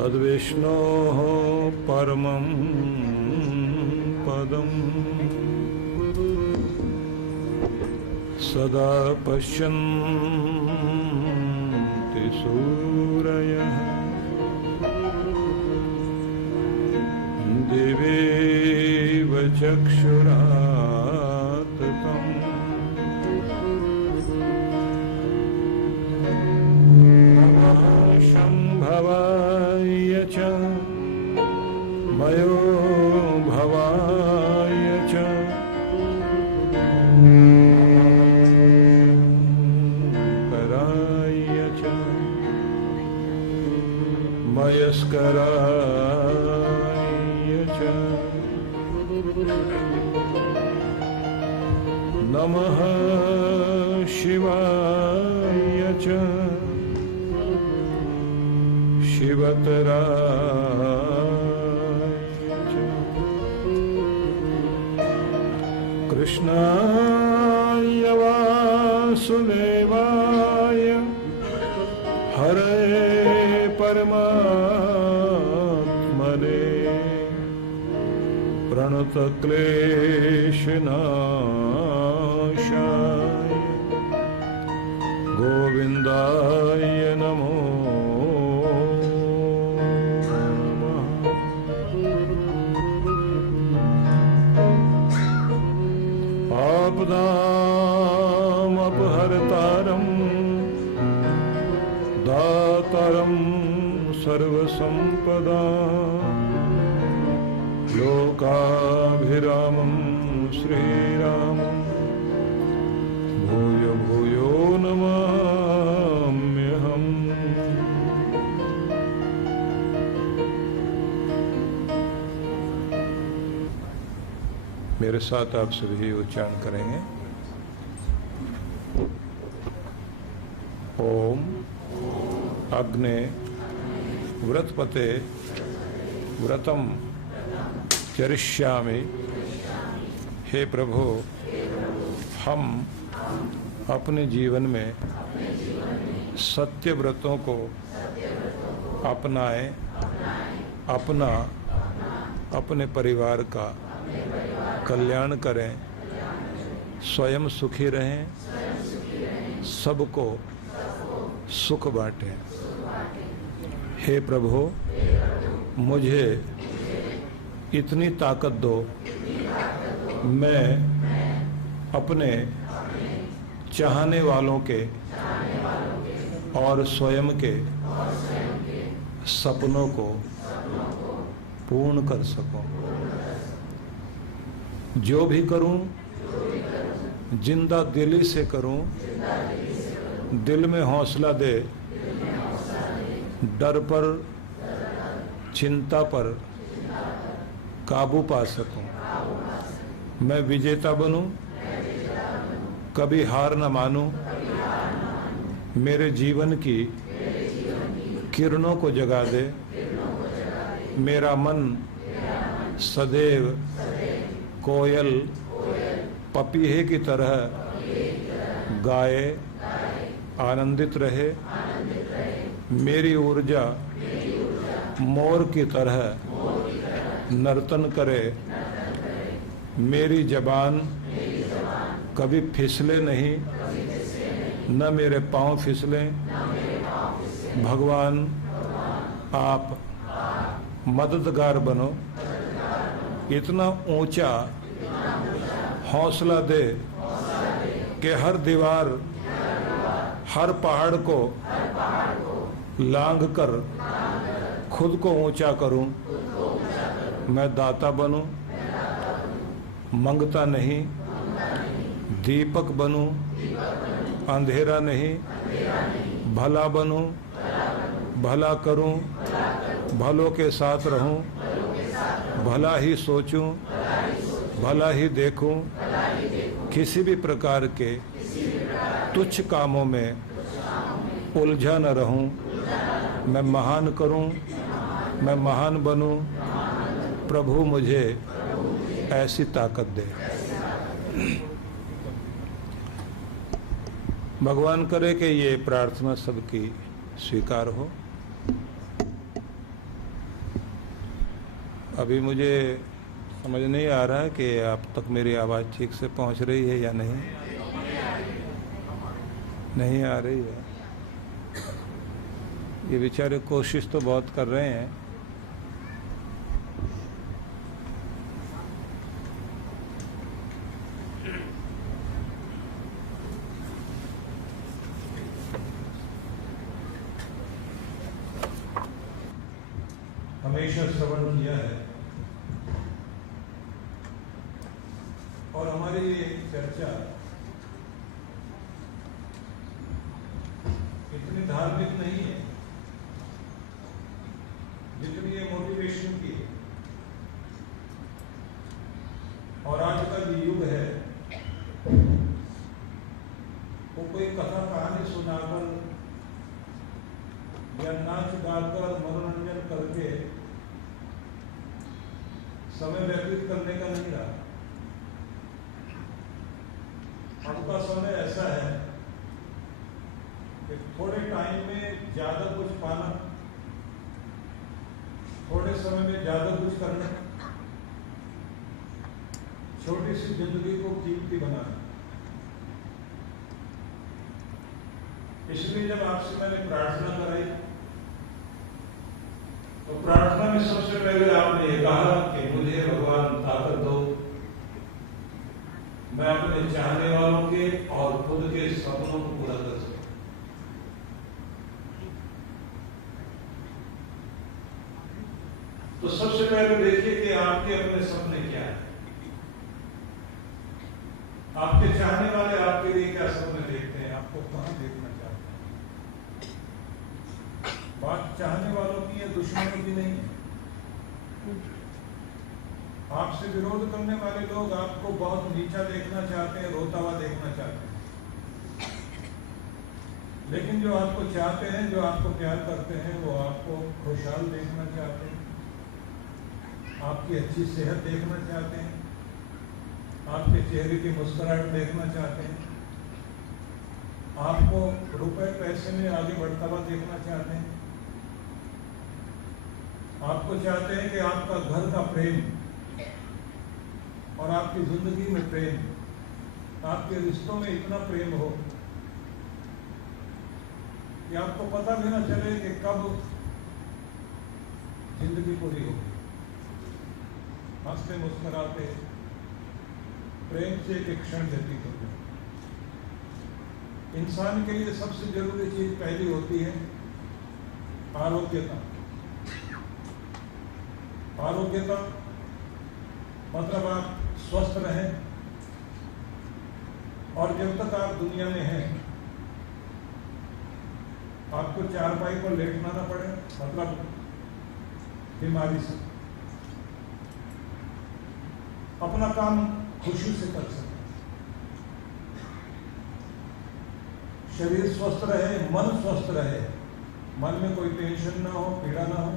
तद्विष्णोः परमं पदम् सदा पश्यन्ति सूरयः दिवेव चक्षुराततम् शम्भवाय च मयो भवाय च कराय च मयस्कराय च नमः शिवाय च शिवतराय च कृष्णाय वासुदेवाय हरे परमात्मने प्रणतक्लेशनाशाय गोविन्दाय नमो आपदामपहर्तारं दातारं सर्वसम्पदां लोकाभिरामं श्रीरामं भूयो भूयो नमाम्यहम्। मेरे साथ आप सभी उच्चारण करेंगे। ओम अग्ने व्रतपते व्रतम चरिष्यामि। हे प्रभु, हम अपने जीवन में सत्य व्रतों को अपनाएं, अपना अपने परिवार का कल्याण करें, स्वयं सुखी रहें, सबको सुख बांटें। हे प्रभु, मुझे इतनी ताकत दो, मैं अपने चाहने वालों के और स्वयं के सपनों को पूर्ण कर सकूं। जो भी करूं जिंदा दिली से करूं, दिल में हौसला दे, डर पर चिंता पर काबू पा सकूं। मैं विजेता बनूं, कभी हार न मानूं, मेरे जीवन की किरणों को जगा दे, मेरा मन सदैव कोयल पपीहे की तरह गाए, आनंदित रहे, मेरी ऊर्जा मोर की तरह नर्तन करे, मेरी जबान कभी फिसले नहीं, न मेरे पांव फिसलें। भगवान, आप मददगार बनो, इतना ऊंचा हौसला दे कि हर दीवार, हर पहाड़ को लांघ कर खुद को ऊंचा करूं। मैं दाता बनूं, मंगता नहीं, दीपक बनूं, अंधेरा नहीं, भला बनूं, भला करूं, भलों के साथ रहूं, भला ही सोचूं, भला ही देखूं, किसी भी प्रकार के तुच्छ कामों में उलझा न रहूं। मैं महान करूं, मैं महान बनूं। प्रभु मुझे ऐसी ताकत दे। भगवान करे कि ये प्रार्थना सबकी स्वीकार हो। अभी मुझे समझ नहीं आ रहा है कि आप तक मेरी आवाज़ ठीक से पहुंच रही है या नहीं। नहीं आ रही है। ये बेचारे कोशिश तो बहुत कर रहे हैं। हमेशा श्रवण किया है और हमारी ये चर्चा इतनी धार्मिक नहीं है जितनी ये मोटिवेशन की है। और आज का जो युग है वो कोई कथा कहानी सुनाकर या नाच गाकर मनोरंजन करके समय व्यतीत करने का नहीं रहा। अब का समय ऐसा है कि थोड़े टाइम में ज्यादा कुछ पाना, थोड़े समय में ज्यादा कुछ करना, छोटी सी जिंदगी को कीमती बनाना। इसलिए जब आपसे मैंने प्रार्थना कराई तो प्रार्थना में सबसे पहले आपने ये कहा कि मुझे भगवान ताकत दो, मैं अपने चाहने वालों के और खुद के सपनों को पूरा कर सकूं। तो सबसे पहले देखिए कि आपके अपने सपने क्या है। आपके चाहने वाले आपके लिए क्या सपने देखते हैं, आपको कहां देखना चाहते हैं। बात चाहने वालों की या दुश्मनों की नहीं है। आपसे विरोध करने वाले लोग आपको बहुत नीचा देखना चाहते हैं, रोता हुआ देखना चाहते हैं। लेकिन जो आपको चाहते हैं, जो आपको प्यार करते हैं, वो आपको खुशहाल देखना चाहते हैं, आपकी अच्छी सेहत देखना चाहते हैं, आपके चेहरे की मुस्कुराहट देखना चाहते हैं, आपको रुपए पैसे में आगे बढ़ता हुआ देखना चाहते हैं। आपको चाहते हैं कि आपका घर का प्रेम और आपकी जिंदगी में प्रेम, आपके रिश्तों में इतना प्रेम हो कि आपको पता भी ना चले कि कब जिंदगी पूरी होगी। हंसते मुस्कुराते प्रेम से एक क्षण व्यतीत हो जाए। इंसान के लिए सबसे जरूरी चीज पहली होती है आरोग्यता। आरोग्यता मतलब आप स्वस्थ रहें, और जब तक आप दुनिया में हैं आपको चारपाई पर लेटना ना पड़े, मतलब बीमारी से अपना काम खुशी से कर सकें, शरीर स्वस्थ रहे, मन स्वस्थ रहे, मन में कोई टेंशन ना हो, पीड़ा ना हो,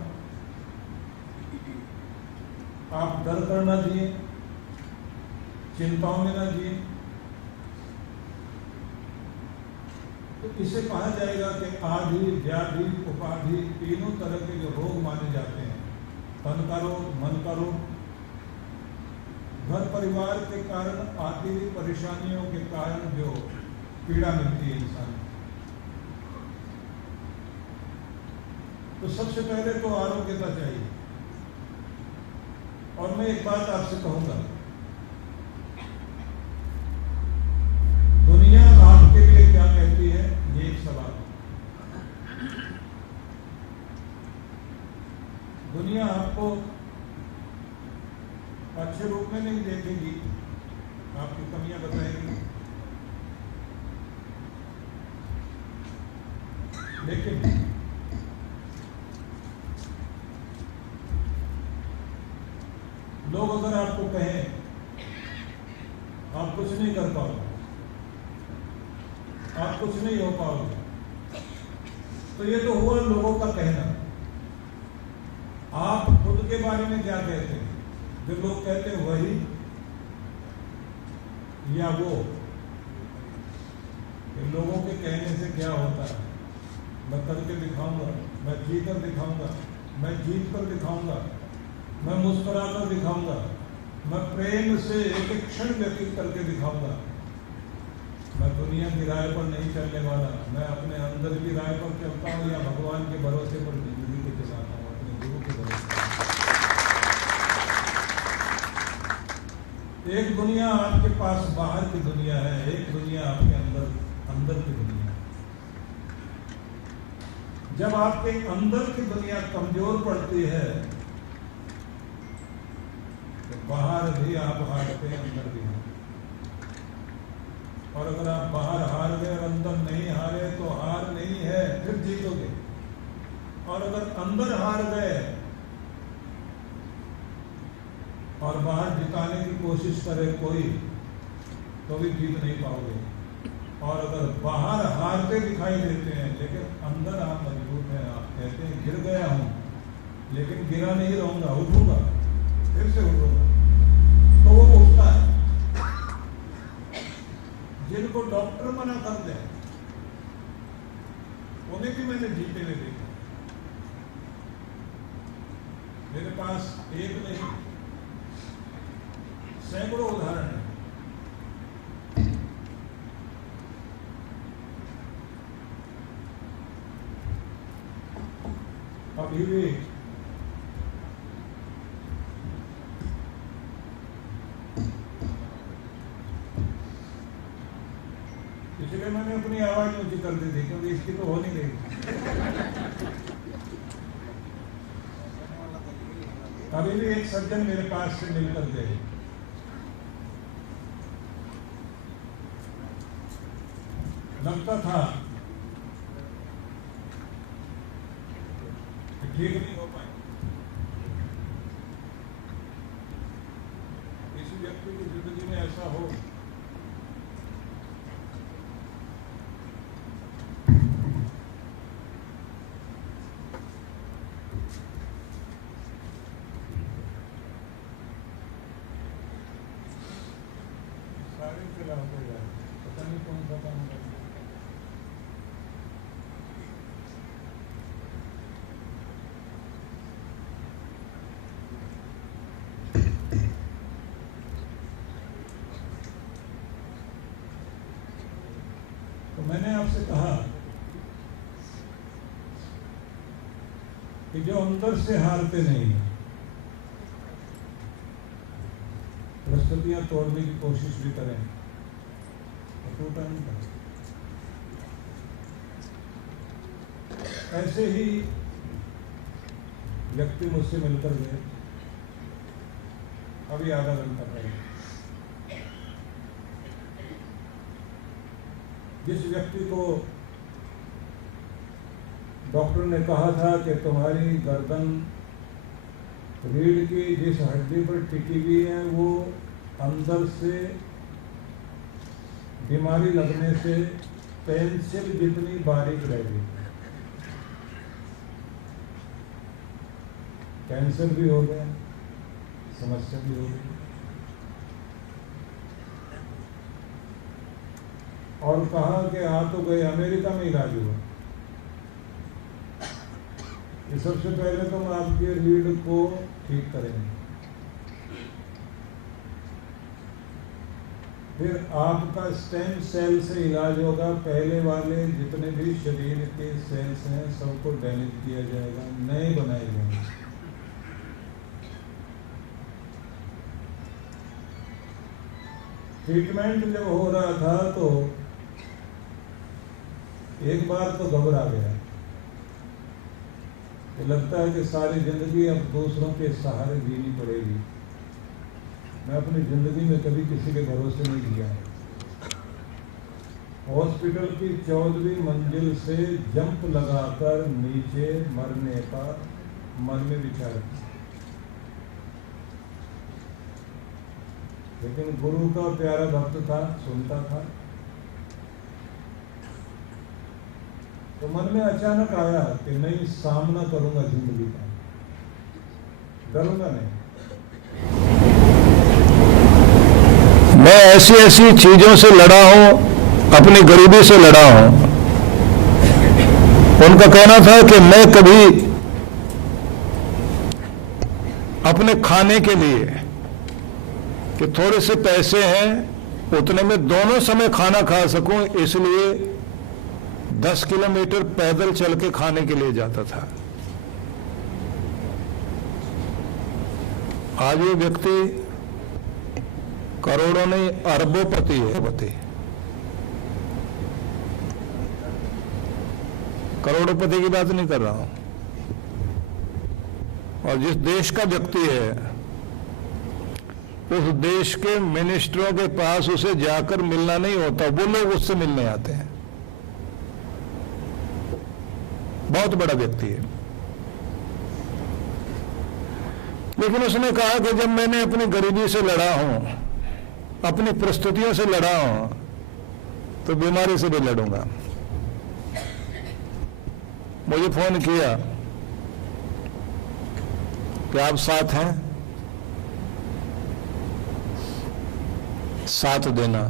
आप डर कर ना जिए, चिंताओं में ना जिए। तो इसे कहा जाएगा कि आदि, व्याधि, उपाधि, तीनों तरह के जो रोग माने जाते हैं, तन का रोग, मन का रोग, घर परिवार के कारण आती हुई परेशानियों के कारण जो पीड़ा मिलती है इंसान, तो सबसे पहले तो आरोग्यता चाहिए। और मैं एक बात आपसे कहूंगा, दुनिया आपके लिए क्या कहती है, ये एक सवाल। दुनिया आपको अच्छे रूप में नहीं देखेगी, आपकी कमियां बताएगी, लेकिन लोग अगर आपको कहें आप कुछ नहीं कर पाओगे, आप कुछ नहीं हो पाओगे, तो ये तो हुआ लोगों का कहना। आप खुद के बारे में क्या कहते हैं? जो लोग कहते हैं वही या वो? इन लोगों के कहने से क्या होता है? मैं करके दिखाऊंगा, मैं जी कर दिखाऊंगा, मैं जीत कर दिखाऊंगा, मैं मुस्कुरा कर दिखाऊंगा, मैं प्रेम से एक एक क्षण व्यतीत करके दिखाऊंगा। मैं दुनिया की राय पर नहीं चलने वाला, मैं अपने अंदर की राय पर चलता हूँ या भगवान के भरोसे पर जिंदगी को चलाता हूँ, अपने गुरु के भरोसे। एक दुनिया आपके पास बाहर की दुनिया है, एक दुनिया आपके अंदर की दुनिया है। जब आपके अंदर की दुनिया कमजोर पड़ती है तो बाहर भी आप हारते हैं, अंदर भी हारते। और अगर आप बाहर हार गए और अंदर नहीं हारे तो हार नहीं है, फिर जीतोगे। और अगर अंदर हार गए और बाहर जिताने की कोशिश करे कोई, तो भी जीत नहीं पाओगे। और अगर बाहर हारते दिखाई देते हैं लेकिन अंदर आप मजबूत हैं, आप कहते हैं गिर गया हूं लेकिन गिरा नहीं रहूंगा, उठूंगा, फिर से उठूंगा, तो वो उठता है। जिनको डॉक्टर मना कर दे उन्हें भी मैंने जीते हुए देखा। मेरे पास एक नहीं सैकड़ों उदाहरण है। अभी भी इसलिए मैंने अपनी आवाज ऊंची कर दी थी क्योंकि इसकी तो हो नहीं रही। अभी भी एक सज्जन मेरे पास से मिलकर गए, लगता था कि ठीक नहीं हो पाए। किसी व्यक्ति की जिंदगी में ऐसा हो सारे चला हो जाए, पता नहीं कौन सा काम कर। तो मैंने आपसे कहा कि जो अंदर से हारते नहीं है, परिस्थितियां तोड़ने की कोशिश भी करें तो टूटा नहीं पड़े। ऐसे ही व्यक्ति मुझसे मिलकर गए अभी आधा घंटा पहले। जिस व्यक्ति को डॉक्टर ने कहा था कि तुम्हारी गर्दन रीढ़ की जिस हड्डी पर टिकी हुई है वो अंदर से बीमारी लगने से पेंसिल जितनी बारीक रह गई, कैंसर भी हो गया, समस्या भी हो गई। और कहा कि आ तो गए, अमेरिका में इलाज हुआ। कि सबसे पहले तो हम आपके रीढ़ को ठीक करेंगे, फिर आपका स्टेम सेल से इलाज होगा। पहले वाले जितने भी शरीर के सेल्स हैं सबको डैमेज किया जाएगा, नए बनाए जाएंगे। ट्रीटमेंट जब हो रहा था तो एक बार तो घबरा गया, तो लगता है कि सारी जिंदगी अब दूसरों के सहारे जीनी पड़ेगी। मैं अपनी जिंदगी में कभी किसी के भरोसे नहीं किया। हॉस्पिटल की 14वीं मंजिल से जंप लगाकर नीचे मरने का मन में विचार किया, लेकिन गुरु का प्यारा भक्त था, सुनता था। तो मन में अचानक आया कि नहीं, सामना करूंगा जिंदगी का, डरूंगा नहीं। मैं ऐसी ऐसी चीजों से लड़ा हूं, अपनी गरीबी से लड़ा हूं। उनका कहना था कि मैं कभी अपने खाने के लिए कि थोड़े से पैसे हैं उतने में दोनों समय खाना खा सकूं, इसलिए 10 किलोमीटर पैदल चल के खाने के लिए जाता था। आज ये व्यक्ति करोड़ों नहीं अरबोपति है। करोड़ोंपति की बात नहीं कर रहा हूं। और जिस देश का व्यक्ति है उस देश के मिनिस्टरों के पास उसे जाकर मिलना नहीं होता, वो लोग उससे मिलने आते हैं। बहुत बड़ा व्यक्ति है। लेकिन उसने कहा कि जब मैंने अपनी गरीबी से लड़ा हूं, अपनी परिस्थितियों से लड़ा हूं, तो बीमारी से भी लड़ूंगा। मुझे फोन किया कि आप साथ हैं, साथ देना।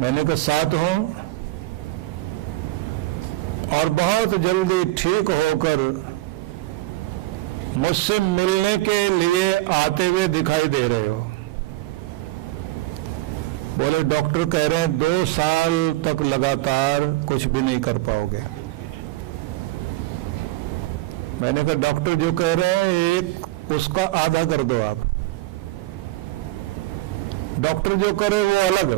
मैंने कहा साथ हूं और बहुत जल्दी ठीक होकर मुझसे मिलने के लिए आते हुए दिखाई दे रहे हो। बोले डॉक्टर कह रहे हैं 2 साल तक लगातार कुछ भी नहीं कर पाओगे। मैंने कहा डॉक्टर जो कह रहे हैं एक उसका आधा कर दो आप। डॉक्टर जो करे वो अलग,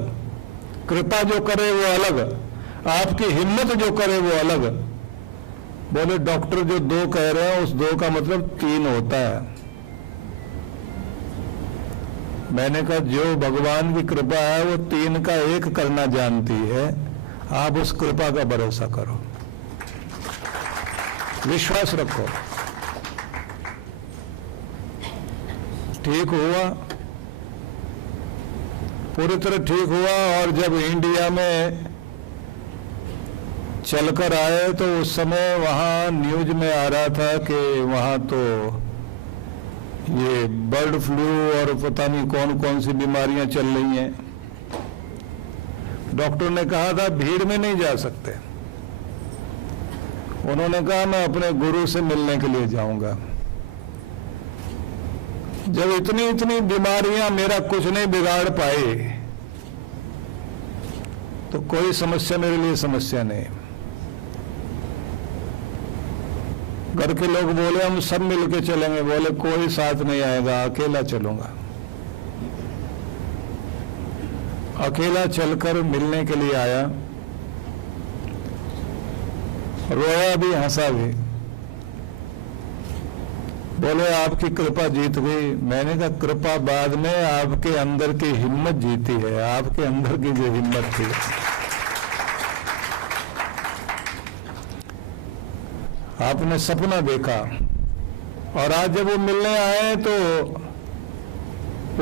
कृपा जो करे वो अलग, आपकी हिम्मत जो करे वो अलग। बोले डॉक्टर जो 2 कह रहे हैं उस 2 का मतलब 3 होता है। मैंने कहा जो भगवान की कृपा है वो 3 का 1 करना जानती है, आप उस कृपा का भरोसा करो, विश्वास रखो। ठीक हुआ, पूरी तरह ठीक हुआ। और जब इंडिया में चलकर आए तो उस समय वहां न्यूज में आ रहा था कि वहां तो ये बर्ड फ्लू और पता नहीं कौन कौन सी बीमारियां चल रही हैं। डॉक्टर ने कहा था भीड़ में नहीं जा सकते। उन्होंने कहा मैं अपने गुरु से मिलने के लिए जाऊंगा। जब इतनी इतनी बीमारियां मेरा कुछ नहीं बिगाड़ पाए तो कोई समस्या मेरे लिए समस्या नहीं। घर के लोग बोले हम सब मिलके चलेंगे, बोले कोई साथ नहीं आएगा, अकेला चलूंगा। अकेला चलकर मिलने के लिए आया, रोया भी हंसा भी। बोले आपकी कृपा जीत गई। मैंने कहा कृपा बाद में, आपके अंदर की हिम्मत जीती है, आपके अंदर की जो हिम्मत थी। आपने सपना देखा और आज जब वो मिलने आए तो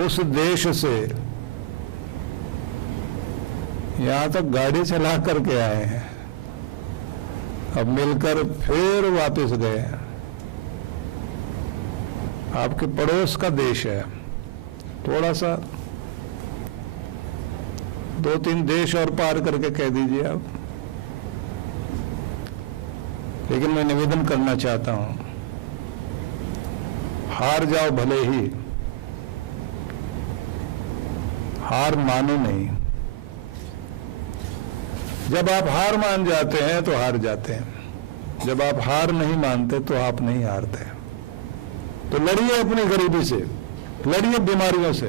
उस देश से यहां तक गाड़ी चला करके आए हैं, अब मिलकर फिर वापस गए। आपके पड़ोस का देश है, थोड़ा सा 2-3 देश और पार करके कह दीजिए आप। लेकिन मैं निवेदन करना चाहता हूं, हार जाओ भले ही, हार मानो नहीं। जब आप हार मान जाते हैं तो हार जाते हैं, जब आप हार नहीं मानते तो आप नहीं हारते। तो लड़िए अपनी गरीबी से, लड़िए बीमारियों से,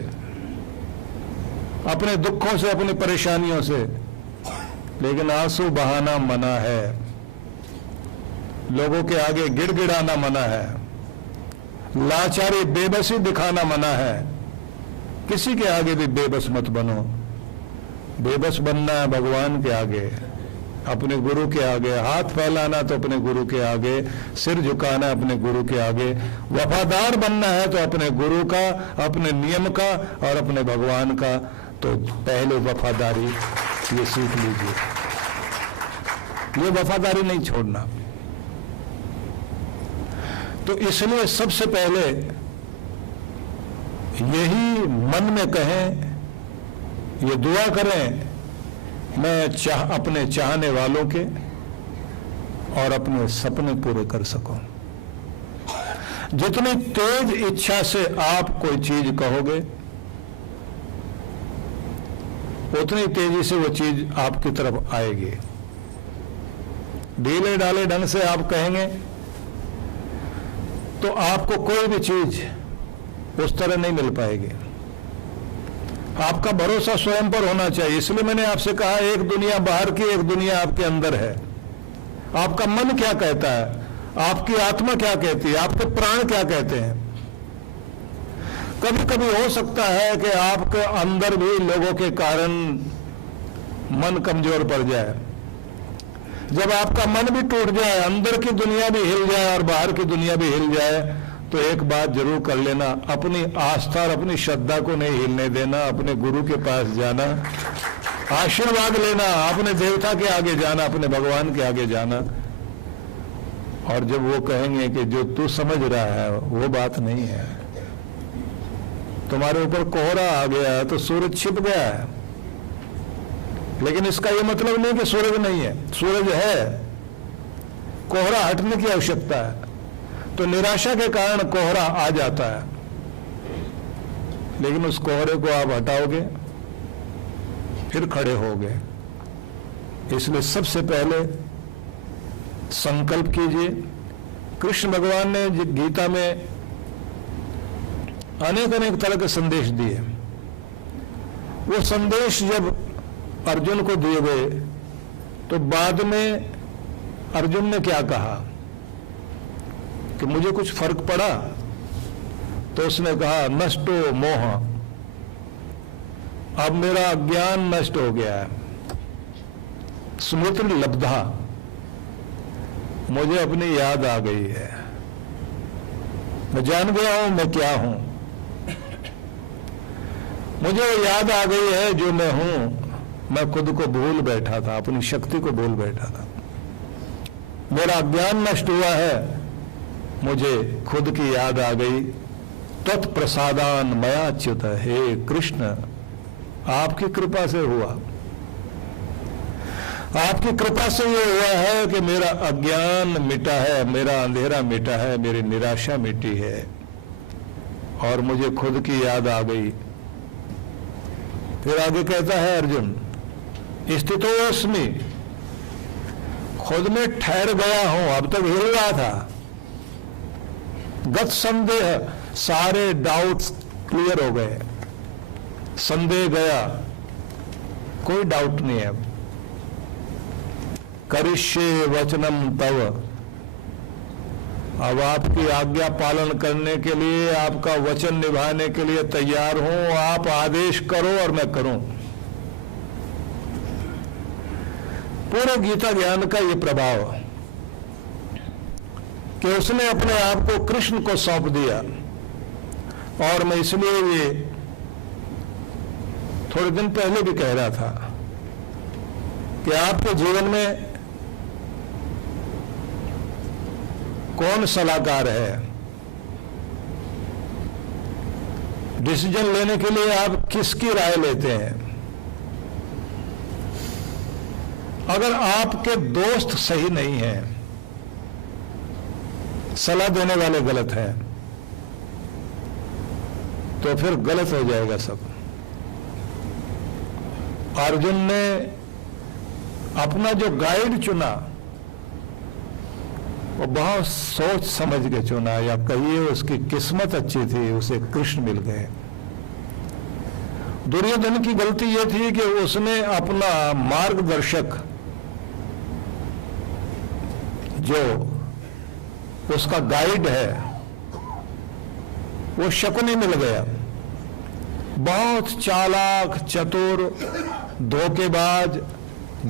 अपने दुखों से, अपनी परेशानियों से, लेकिन आंसू बहाना मना है, लोगों के आगे गिड़गिड़ाना मना है, लाचारी बेबसी दिखाना मना है। किसी के आगे भी बेबस मत बनो। बेबस बनना है भगवान के आगे, अपने गुरु के आगे। हाथ फैलाना तो अपने गुरु के आगे, सिर झुकाना अपने गुरु के आगे। वफादार बनना है तो अपने गुरु का, अपने नियम का और अपने भगवान का। तो पहले वफादारी ये सीख लीजिए, ये वफादारी नहीं छोड़ना। तो इसलिए सबसे पहले यही मन में कहें, ये दुआ करें, मैं अपने चाहने वालों के और अपने सपने पूरे कर सकूं। जितनी तेज इच्छा से आप कोई चीज कहोगे, उतनी तेजी से वो चीज आपकी तरफ आएगी। ढीले ढाले ढंग से आप कहेंगे तो आपको कोई भी चीज उस तरह नहीं मिल पाएगी। आपका भरोसा स्वयं पर होना चाहिए। इसलिए मैंने आपसे कहा, एक दुनिया बाहर की, एक दुनिया आपके अंदर है। आपका मन क्या कहता है, आपकी आत्मा क्या कहती है, आपके प्राण क्या कहते हैं। कभी कभी हो सकता है कि आपके अंदर भी लोगों के कारण मन कमजोर पड़ जाए। जब आपका मन भी टूट जाए, अंदर की दुनिया भी हिल जाए और बाहर की दुनिया भी हिल जाए, तो एक बात जरूर कर लेना, अपनी आस्था और अपनी श्रद्धा को नहीं हिलने देना। अपने गुरु के पास जाना, आशीर्वाद लेना, अपने देवता के आगे जाना, अपने भगवान के आगे जाना। और जब वो कहेंगे कि जो तू समझ रहा है वो बात नहीं है, तुम्हारे ऊपर कोहरा आ गया है तो सूरज छिप गया है, लेकिन इसका ये मतलब नहीं कि सूरज नहीं है, सूरज है। कोहरा हटने की आवश्यकता है। तो निराशा के कारण कोहरा आ जाता है, लेकिन उस कोहरे को आप हटाओगे फिर खड़े होगे। इसलिए सबसे पहले संकल्प कीजिए। कृष्ण भगवान ने गीता में अनेक अनेक तरह के संदेश दिए। वो संदेश जब अर्जुन को दिए गए तो बाद में अर्जुन ने क्या कहा कि मुझे कुछ फर्क पड़ा? तो उसने कहा, नष्टो मोह, अब मेरा अज्ञान नष्ट हो गया है। स्मृति लब्धा, मुझे अपनी याद आ गई है, मैं जान गया हूं मैं क्या हूं। मुझे वो याद आ गई है जो मैं हूं। मैं खुद को भूल बैठा था, अपनी शक्ति को भूल बैठा था। मेरा अज्ञान नष्ट हुआ है, मुझे खुद की याद आ गई। तत्प्रसादान मया च्युत, हे कृष्ण आपकी कृपा से हुआ। आपकी कृपा से ये हुआ है कि मेरा अज्ञान मिटा है, मेरा अंधेरा मिटा है, मेरी निराशा मिटी है और मुझे खुद की याद आ गई। फिर आगे कहता है अर्जुन, स्थितोस्मि, खुद में ठहर गया हूं, अब तक हिल रहा था। गत संदेह, सारे डाउट्स क्लियर हो गए, संदेह गया, कोई डाउट नहीं है। करिष्ये वचनम तव, अब आपकी आज्ञा पालन करने के लिए, आपका वचन निभाने के लिए तैयार हूं। आप आदेश करो और मैं करूं। पूरे गीता ज्ञान का ये प्रभाव कि उसने अपने आप को कृष्ण को सौंप दिया। और मैं इसलिए ये थोड़े दिन पहले भी कह रहा था कि आपके जीवन में कौन सलाहकार है, डिसीजन लेने के लिए आप किसकी राय लेते हैं। अगर आपके दोस्त सही नहीं हैं, सलाह देने वाले गलत हैं, तो फिर गलत हो जाएगा सब। अर्जुन ने अपना जो गाइड चुना वो बहुत सोच समझ के चुना, या कहिए उसकी किस्मत अच्छी थी, उसे कृष्ण मिल गए। दुर्योधन की गलती यह थी कि उसने अपना मार्गदर्शक जो उसका गाइड है वो शकुनी मिल गया। बहुत चालाक, चतुर, धोखेबाज,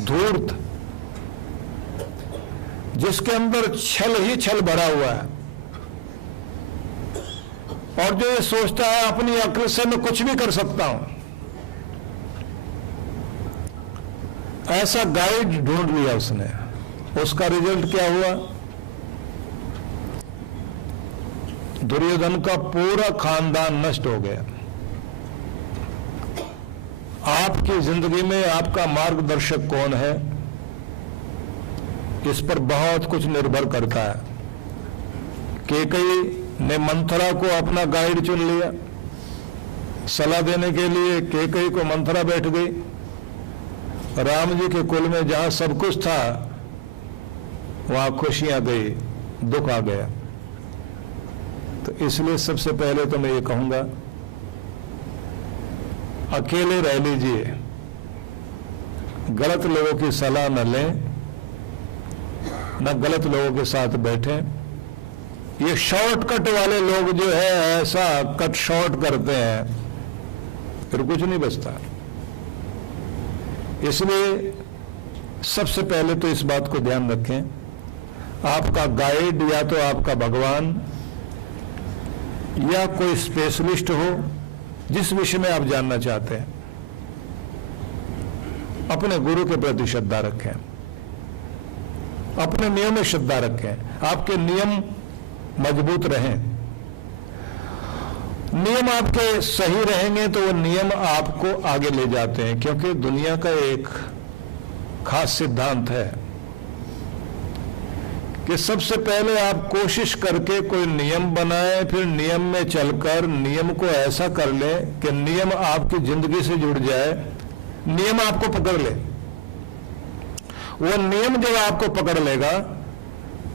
धूर्त, जिसके अंदर छल ही छल भरा हुआ है, और जो ये सोचता है अपनी अक्ल से मैं कुछ भी कर सकता हूं। ऐसा गाइड ढूंढ लिया उसने। उसका रिजल्ट क्या हुआ? दुर्योधन का पूरा खानदान नष्ट हो गया। आपकी जिंदगी में आपका मार्गदर्शक कौन है, इस पर बहुत कुछ निर्भर करता है। केकई ने मंथरा को अपना गाइड चुन लिया। सलाह देने के लिए कैकेयी को मंथरा बैठ गई। राम जी के कुल में जहां सब कुछ था वहां खुशियां गई, दुख आ गया। तो इसलिए सबसे पहले तो मैं ये कहूंगा, अकेले रह लीजिए, गलत लोगों की सलाह न लें, न गलत लोगों के साथ बैठें। ये शॉर्टकट वाले लोग जो है ऐसा कट शॉर्ट करते हैं, फिर कुछ नहीं बचता। इसलिए सबसे पहले तो इस बात को ध्यान रखें, आपका गाइड या तो आपका भगवान या कोई स्पेशलिस्ट हो जिस विषय में आप जानना चाहते हैं, अपने गुरु के प्रति श्रद्धा रखें, अपने नियम में श्रद्धा रखें, आपके नियम मजबूत रहें। नियम आपके सही रहेंगे तो वो नियम आपको आगे ले जाते हैं, क्योंकि दुनिया का एक खास सिद्धांत है कि सबसे पहले आप कोशिश करके कोई नियम बनाएं, फिर नियम में चलकर नियम को ऐसा कर लें कि नियम आपकी जिंदगी से जुड़ जाए, नियम आपको पकड़ ले। वो नियम जब आपको पकड़ लेगा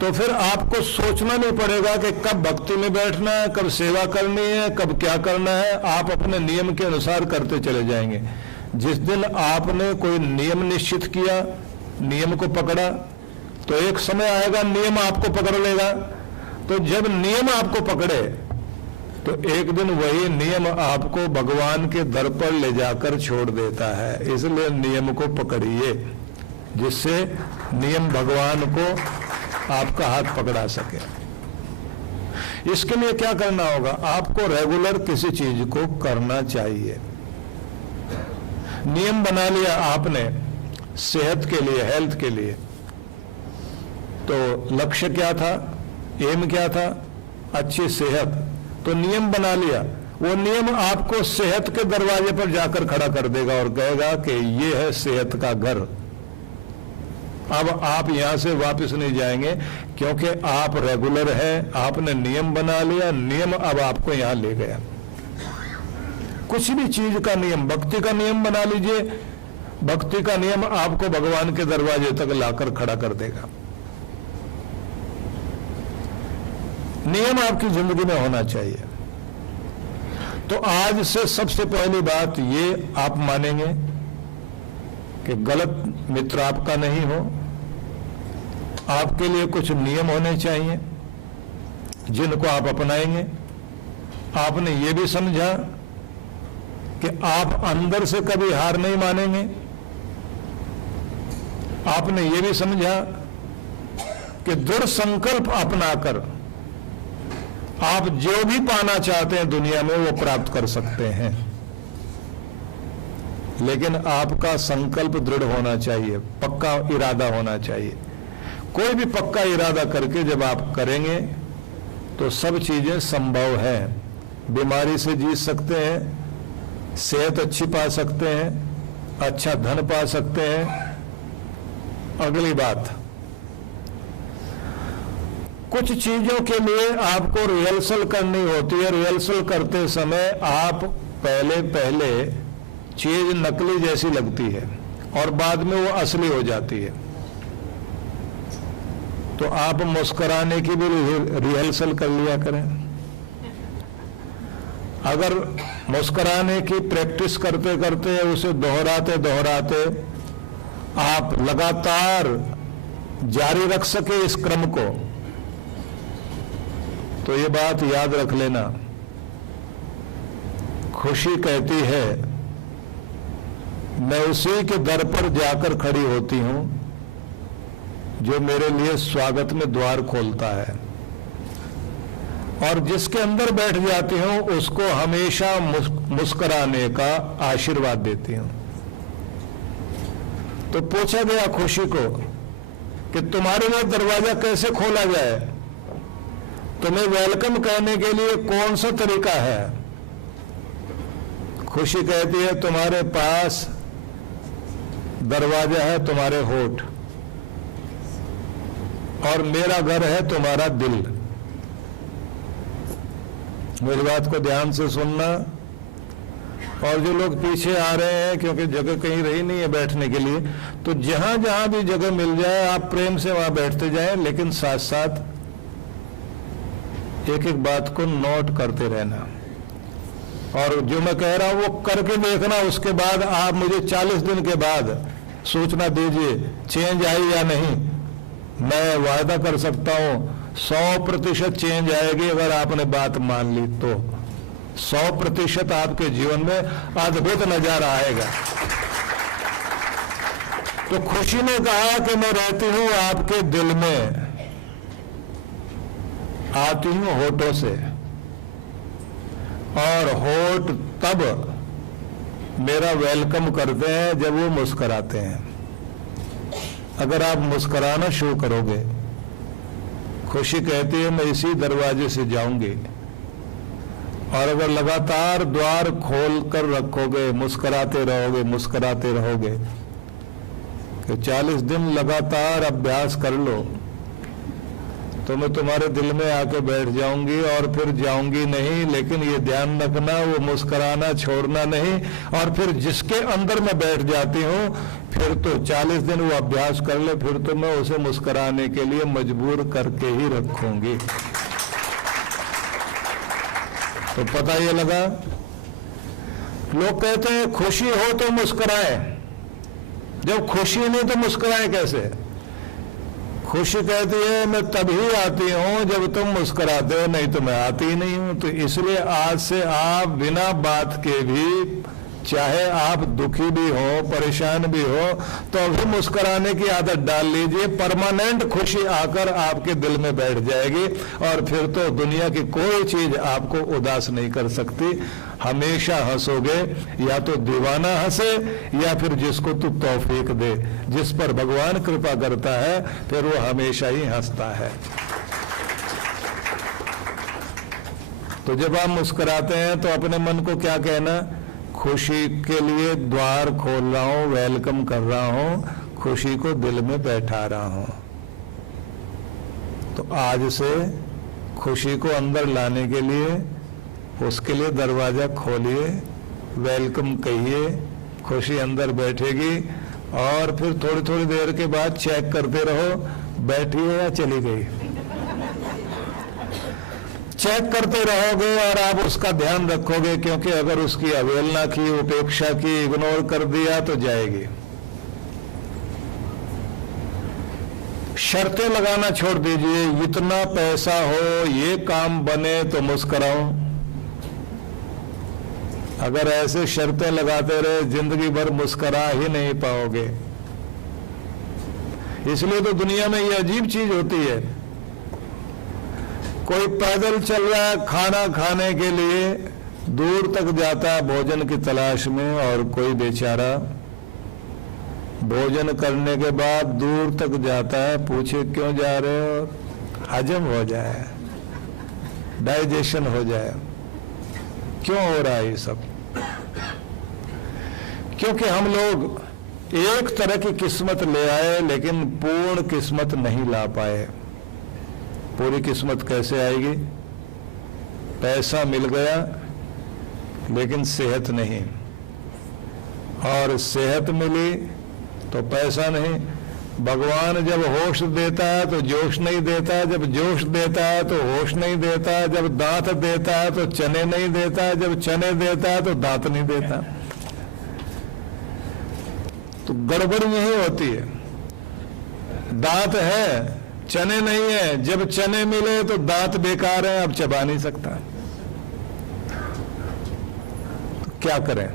तो फिर आपको सोचना नहीं पड़ेगा कि कब भक्ति में बैठना है, कब सेवा करनी है, कब क्या करना है। आप अपने नियम के अनुसार करते चले जाएंगे। जिस दिन आपने कोई नियम निश्चित किया, नियम को पकड़ा, तो एक समय आएगा नियम आपको पकड़ लेगा। तो जब नियम आपको पकड़े तो एक दिन वही नियम आपको भगवान के दर पर ले जाकर छोड़ देता है। इसलिए नियम को पकड़िए, जिससे नियम भगवान को आपका हाथ पकड़ा सके। इसके लिए क्या करना होगा? आपको रेगुलर किसी चीज को करना चाहिए। नियम बना लिया आपने सेहत के लिए, हेल्थ के लिए, तो लक्ष्य क्या था, एम क्या था? अच्छी सेहत। तो नियम बना लिया, वो नियम आपको सेहत के दरवाजे पर जाकर खड़ा कर देगा और कहेगा कि ये है सेहत का घर। अब आप यहां से वापस नहीं जाएंगे, क्योंकि आप रेगुलर हैं, आपने नियम बना लिया, नियम अब आपको यहां ले गया। कुछ भी चीज का नियम, भक्ति का नियम बना लीजिए, भक्ति का नियम आपको भगवान के दरवाजे तक लाकर खड़ा कर देगा। नियम आपकी जिंदगी में होना चाहिए। तो आज से सबसे पहली बात ये आप मानेंगे कि गलत मित्र आपका नहीं हो। आपके लिए कुछ नियम होने चाहिए जिनको आप अपनाएंगे। आपने ये भी समझा कि आप अंदर से कभी हार नहीं मानेंगे। आपने ये भी समझा कि दृढ़ संकल्प अपनाकर आप जो भी पाना चाहते हैं दुनिया में वो प्राप्त कर सकते हैं। लेकिन आपका संकल्प दृढ़ होना चाहिए, पक्का इरादा होना चाहिए। कोई भी पक्का इरादा करके जब आप करेंगे तो सब चीजें संभव है। बीमारी से जीत सकते हैं, सेहत अच्छी पा सकते हैं, अच्छा धन पा सकते हैं। अगली बात, कुछ चीजों के लिए आपको रिहर्सल करनी होती है। रिहर्सल करते समय आप पहले चीज नकली जैसी लगती है और बाद में वो असली हो जाती है। तो आप मुस्कुराने की भी रिहर्सल कर लिया करें। अगर मुस्कुराने की प्रैक्टिस करते करते उसे दोहराते आप लगातार जारी रख सके इस क्रम को, तो ये बात याद रख लेना, खुशी कहती है मैं उसी के दर पर जाकर खड़ी होती हूं जो मेरे लिए स्वागत में द्वार खोलता है, और जिसके अंदर बैठ जाती हूं उसको हमेशा मुस्कुराने का आशीर्वाद देती हूं। तो पूछा गया खुशी को कि तुम्हारे लिए दरवाजा कैसे खोला जाए, तुम्हें वेलकम कहने के लिए कौन सा तरीका है? खुशी कहती है तुम्हारे पास दरवाजा है तुम्हारे होठ, और मेरा घर है तुम्हारा दिल। मेरी बात को ध्यान से सुनना। और जो लोग पीछे आ रहे हैं, क्योंकि जगह कहीं रही नहीं है बैठने के लिए, तो जहां जहां भी जगह मिल जाए आप प्रेम से वहां बैठते जाएं, लेकिन साथ साथ एक एक बात को नोट करते रहना। और जो मैं कह रहा हूं वो करके देखना, उसके बाद आप मुझे 40 दिन के बाद सूचना दीजिए चेंज आई या नहीं। मैं वायदा कर सकता हूं 100% चेंज आएगी अगर आपने बात मान ली तो। 100% आपके जीवन में अद्भुत नजारा आएगा। तो खुशी ने कहा कि मैं रहती हूं आपके दिल में, आती हूं होठों से, और होठ तब मेरा वेलकम करते हैं जब वो मुस्कुराते हैं। अगर आप मुस्कुराना शुरू करोगे, खुशी कहती है मैं इसी दरवाजे से जाऊंगी, और अगर लगातार द्वार खोल कर रखोगे, मुस्कुराते रहोगे, तो 40 दिन लगातार अभ्यास कर लो तो मैं तुम्हारे दिल में आके बैठ जाऊंगी और फिर जाऊंगी नहीं। लेकिन ये ध्यान रखना, वो मुस्कुराना छोड़ना नहीं। और फिर जिसके अंदर मैं बैठ जाती हूँ, फिर तो 40 दिन वो अभ्यास कर ले, फिर तो मैं उसे मुस्कुराने के लिए मजबूर करके ही रखूंगी। तो पता ये लगा, लोग कहते हैं खुशी हो तो मुस्कुराए, जब खुशी नहीं तो मुस्कुराए कैसे? खुशी कहती है मैं तभी आती हूं जब तुम मुस्कुराते हो, नहीं तो मैं आती ही नहीं हूं। तो इसलिए आज से आप बिना बात के भी, चाहे आप दुखी भी हो, परेशान भी हो, तो अभी मुस्कुराने की आदत डाल लीजिए। परमानेंट खुशी आकर आपके दिल में बैठ जाएगी, और फिर तो दुनिया की कोई चीज आपको उदास नहीं कर सकती। हमेशा हंसोगे, या तो दीवाना हंसे या फिर जिसको तू तौफीक दे। जिस पर भगवान कृपा करता है फिर वो हमेशा ही हंसता है। तो जब आप मुस्कुराते हैं तो अपने मन को क्या कहना? खुशी के लिए द्वार खोल रहा हूं, वेलकम कर रहा हूं, खुशी को दिल में बैठा रहा हूं। तो आज से खुशी को अंदर लाने के लिए, उसके लिए दरवाजा खोलिए, वेलकम कहिए, खुशी अंदर बैठेगी। और फिर थोड़ी थोड़ी देर के बाद चेक करते रहो बैठी है या चली गई। चेक करते रहोगे और आप उसका ध्यान रखोगे, क्योंकि अगर उसकी अवहेलना की, उपेक्षा की, इग्नोर कर दिया तो जाएगी। शर्तें लगाना छोड़ दीजिए, इतना पैसा हो, ये काम बने तो मुस्कुराऊं। अगर ऐसे शर्तें लगाते रहे जिंदगी भर मुस्कुरा ही नहीं पाओगे। इसलिए तो दुनिया में ये अजीब चीज होती है, कोई पैदल चल रहा है खाना खाने के लिए, दूर तक जाता है भोजन की तलाश में, और कोई बेचारा भोजन करने के बाद दूर तक जाता है, पूछे क्यों जा रहे हो? हजम हो जाए, डाइजेशन हो जाए। क्यों हो रहा है ये सब? क्योंकि हम लोग एक तरह की किस्मत ले आए लेकिन पूर्ण किस्मत नहीं ला पाए। पूरी किस्मत कैसे आएगी? पैसा मिल गया लेकिन सेहत नहीं, और सेहत मिली तो पैसा नहीं। भगवान जब होश देता है तो जोश नहीं देता, जब जोश देता है तो होश नहीं देता, जब दांत देता है तो चने नहीं देता, जब चने देता है तो दांत नहीं देता। तो गड़बड़ यही होती है, दांत है चने नहीं है, जब चने मिले तो दांत बेकार है, अब चबा नहीं सकता। तो क्या करें?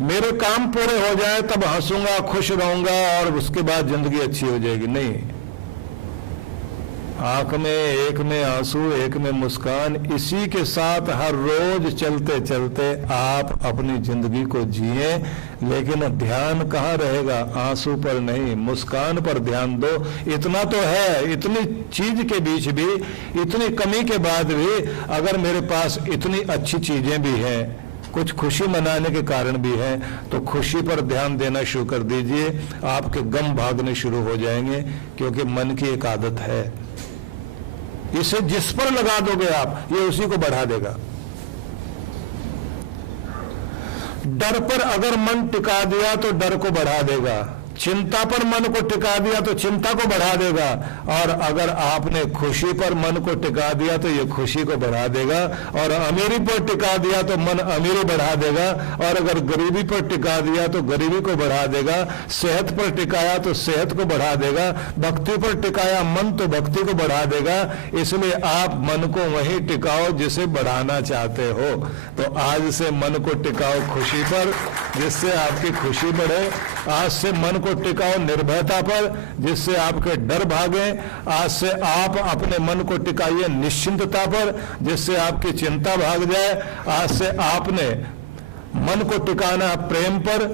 मेरे काम पूरे हो जाए तब हंसूंगा, खुश रहूंगा और उसके बाद जिंदगी अच्छी हो जाएगी। नहीं, आंख में एक में आंसू, एक में मुस्कान, इसी के साथ हर रोज चलते चलते आप अपनी जिंदगी को जिए। लेकिन ध्यान कहाँ रहेगा? आंसू पर नहीं, मुस्कान पर ध्यान दो। इतना तो है, इतनी चीज के बीच भी, इतनी कमी के बाद भी अगर मेरे पास इतनी अच्छी चीजें भी हैं, कुछ खुशी मनाने के कारण भी है, तो खुशी पर ध्यान देना शुरू कर दीजिए। आपके गम भागने शुरू हो जाएंगे, क्योंकि मन की एक आदत है, इसे जिस पर लगा दोगे आप, ये उसी को बढ़ा देगा। डर पर अगर मन टिका दिया तो डर को बढ़ा देगा, चिंता पर मन को टिका दिया तो चिंता को बढ़ा देगा, और अगर आपने खुशी पर मन को टिका दिया तो ये खुशी को बढ़ा देगा, और अमीरी पर टिका दिया तो मन अमीरी बढ़ा देगा, और अगर गरीबी पर टिका दिया तो गरीबी को बढ़ा देगा, सेहत पर टिकाया तो सेहत को बढ़ा देगा, भक्ति पर टिकाया मन तो भक्ति को बढ़ा देगा। इसलिए आप मन को वहीं टिकाओ जिसे बढ़ाना चाहते हो। तो आज से मन को टिकाओ खुशी पर, जिससे आपकी खुशी बढ़े। आज से मन को टिकाओ निर्भयता पर, जिससे आपके डर भागे। आज से आप अपने मन को टिकाइए निश्चिंतता पर, जिससे आपकी चिंता भाग जाए। आज से आपने मन को टिकाना प्रेम पर,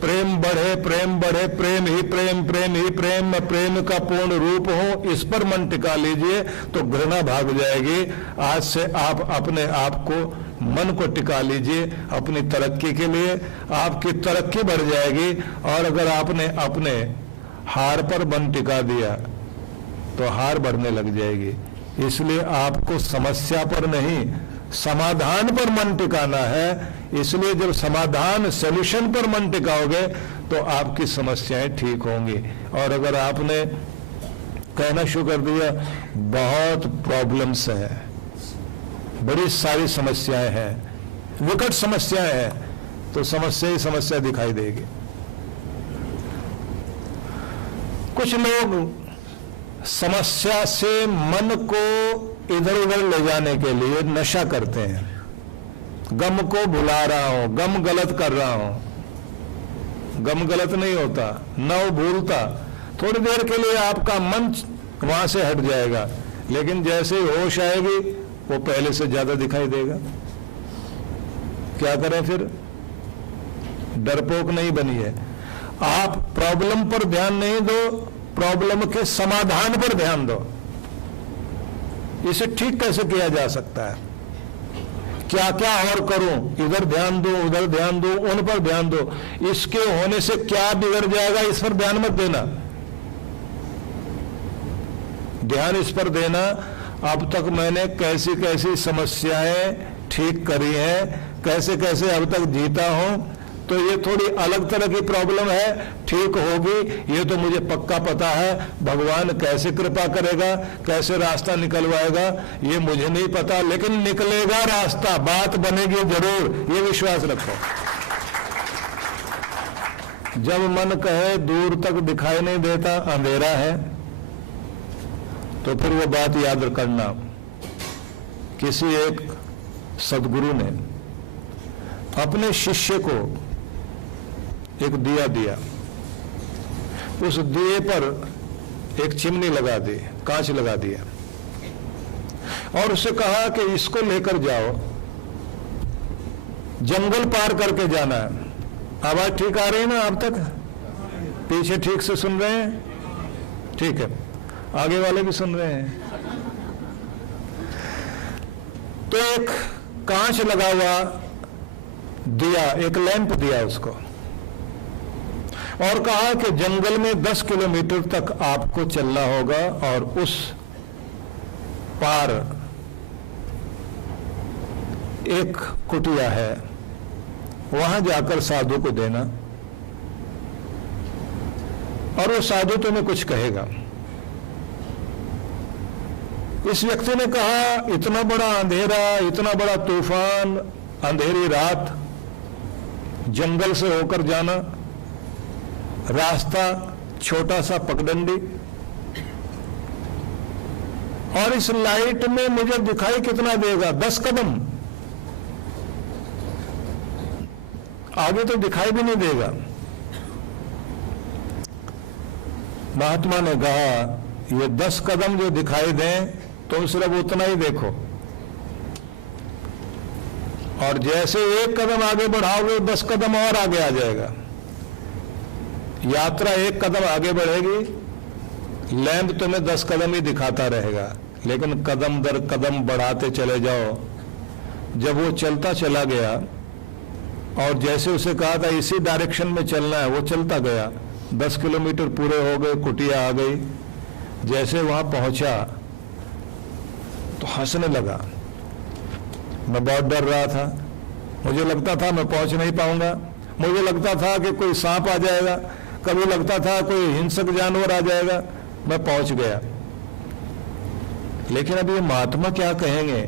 प्रेम बढ़े, प्रेम बढ़े, प्रेम ही प्रेम, प्रेम ही प्रेम, मैं प्रेम का पूर्ण रूप हूं, इस पर मन टिका लीजिए तो घृणा भाग जाएगी। आज से आप अपने आप को मन को टिका लीजिए अपनी तरक्की के लिए, आपकी तरक्की बढ़ जाएगी। और अगर आपने अपने हार पर मन टिका दिया तो हार बढ़ने लग जाएगी। इसलिए आपको समस्या पर नहीं, समाधान पर मन टिकाना है। इसलिए जब समाधान सॉल्यूशन पर मन टिकाओगे तो आपकी समस्याएं ठीक होंगी। और अगर आपने कहना शुरू कर दिया बहुत प्रॉब्लम्स हैं, बड़ी सारी समस्याएं हैं, विकट समस्याएं हैं, तो समस्या ही समस्या दिखाई देगी। कुछ लोग समस्या से मन को इधर उधर ले जाने के लिए नशा करते हैं। गम को भुला रहा हूं, गम गलत कर रहा हूं। गम गलत नहीं होता, न वो भूलता। थोड़ी देर के लिए आपका मन वहां से हट जाएगा, लेकिन जैसे ही होश आएगी वो पहले से ज्यादा दिखाई देगा। क्या करें फिर? डरपोक नहीं बनिए। आप प्रॉब्लम पर ध्यान नहीं दो, प्रॉब्लम के समाधान पर ध्यान दो। इसे ठीक कैसे किया जा सकता है, क्या क्या और करूं, इधर ध्यान दो, उधर ध्यान दो, उन पर ध्यान दो। इसके होने से क्या बिगड़ जाएगा, इस पर ध्यान मत देना। ध्यान इस पर देना, अब तक मैंने कैसी कैसी समस्याएं ठीक करी हैं, कैसे कैसे अब तक जीता हूं, तो ये थोड़ी अलग तरह की प्रॉब्लम है, ठीक होगी ये तो मुझे पक्का पता है। भगवान कैसे कृपा करेगा, कैसे रास्ता निकलवाएगा ये मुझे नहीं पता, लेकिन निकलेगा रास्ता, बात बनेगी जरूर, ये विश्वास रखो। जब मन कहे दूर तक दिखाई नहीं देता, अंधेरा है, तो फिर वो बात याद करना। किसी एक सदगुरु ने अपने शिष्य को एक दिया दिया, उस दिए पर एक चिमनी लगा दी, कांच लगा दिया, और उससे कहा कि इसको लेकर जाओ, जंगल पार करके जाना है। आवाज ठीक आ रही है ना आप तक? पीछे ठीक से सुन रहे हैं? ठीक है, आगे वाले भी सुन रहे हैं? तो एक कांच लगा हुआ दिया, एक लैंप दिया उसको, और कहा कि जंगल में 10 किलोमीटर तक आपको चलना होगा, और उस पार एक कुटिया है, वहां जाकर साधु को देना, और वो साधु तुम्हें कुछ कहेगा। इस व्यक्ति ने कहा इतना बड़ा अंधेरा, इतना बड़ा तूफान, अंधेरी रात, जंगल से होकर जाना, रास्ता छोटा सा पगडंडी, और इस लाइट में मुझे दिखाई कितना देगा? 10 कदम, आगे तो दिखाई भी नहीं देगा। महात्मा ने कहा ये 10 कदम जो दिखाई दें तुम सिर्फ उतना ही देखो, और जैसे एक कदम आगे बढ़ाओगे 10 कदम और आगे आ जाएगा। यात्रा एक कदम आगे बढ़ेगी, लैंप तुम्हें 10 कदम ही दिखाता रहेगा, लेकिन कदम दर कदम बढ़ाते चले जाओ। जब वो चलता चला गया, और जैसे उसे कहा था इसी डायरेक्शन में चलना है, वो चलता गया, 10 किलोमीटर पूरे हो गए, कुटिया आ गई। जैसे वहां पहुंचा तो हंसने लगा। मैं बहुत डर रहा था, मुझे लगता था मैं पहुंच नहीं पाऊंगा, मुझे लगता था कि कोई सांप आ जाएगा, कभी लगता था कोई हिंसक जानवर आ जाएगा। मैं पहुंच गया। लेकिन अब ये महात्मा क्या कहेंगे?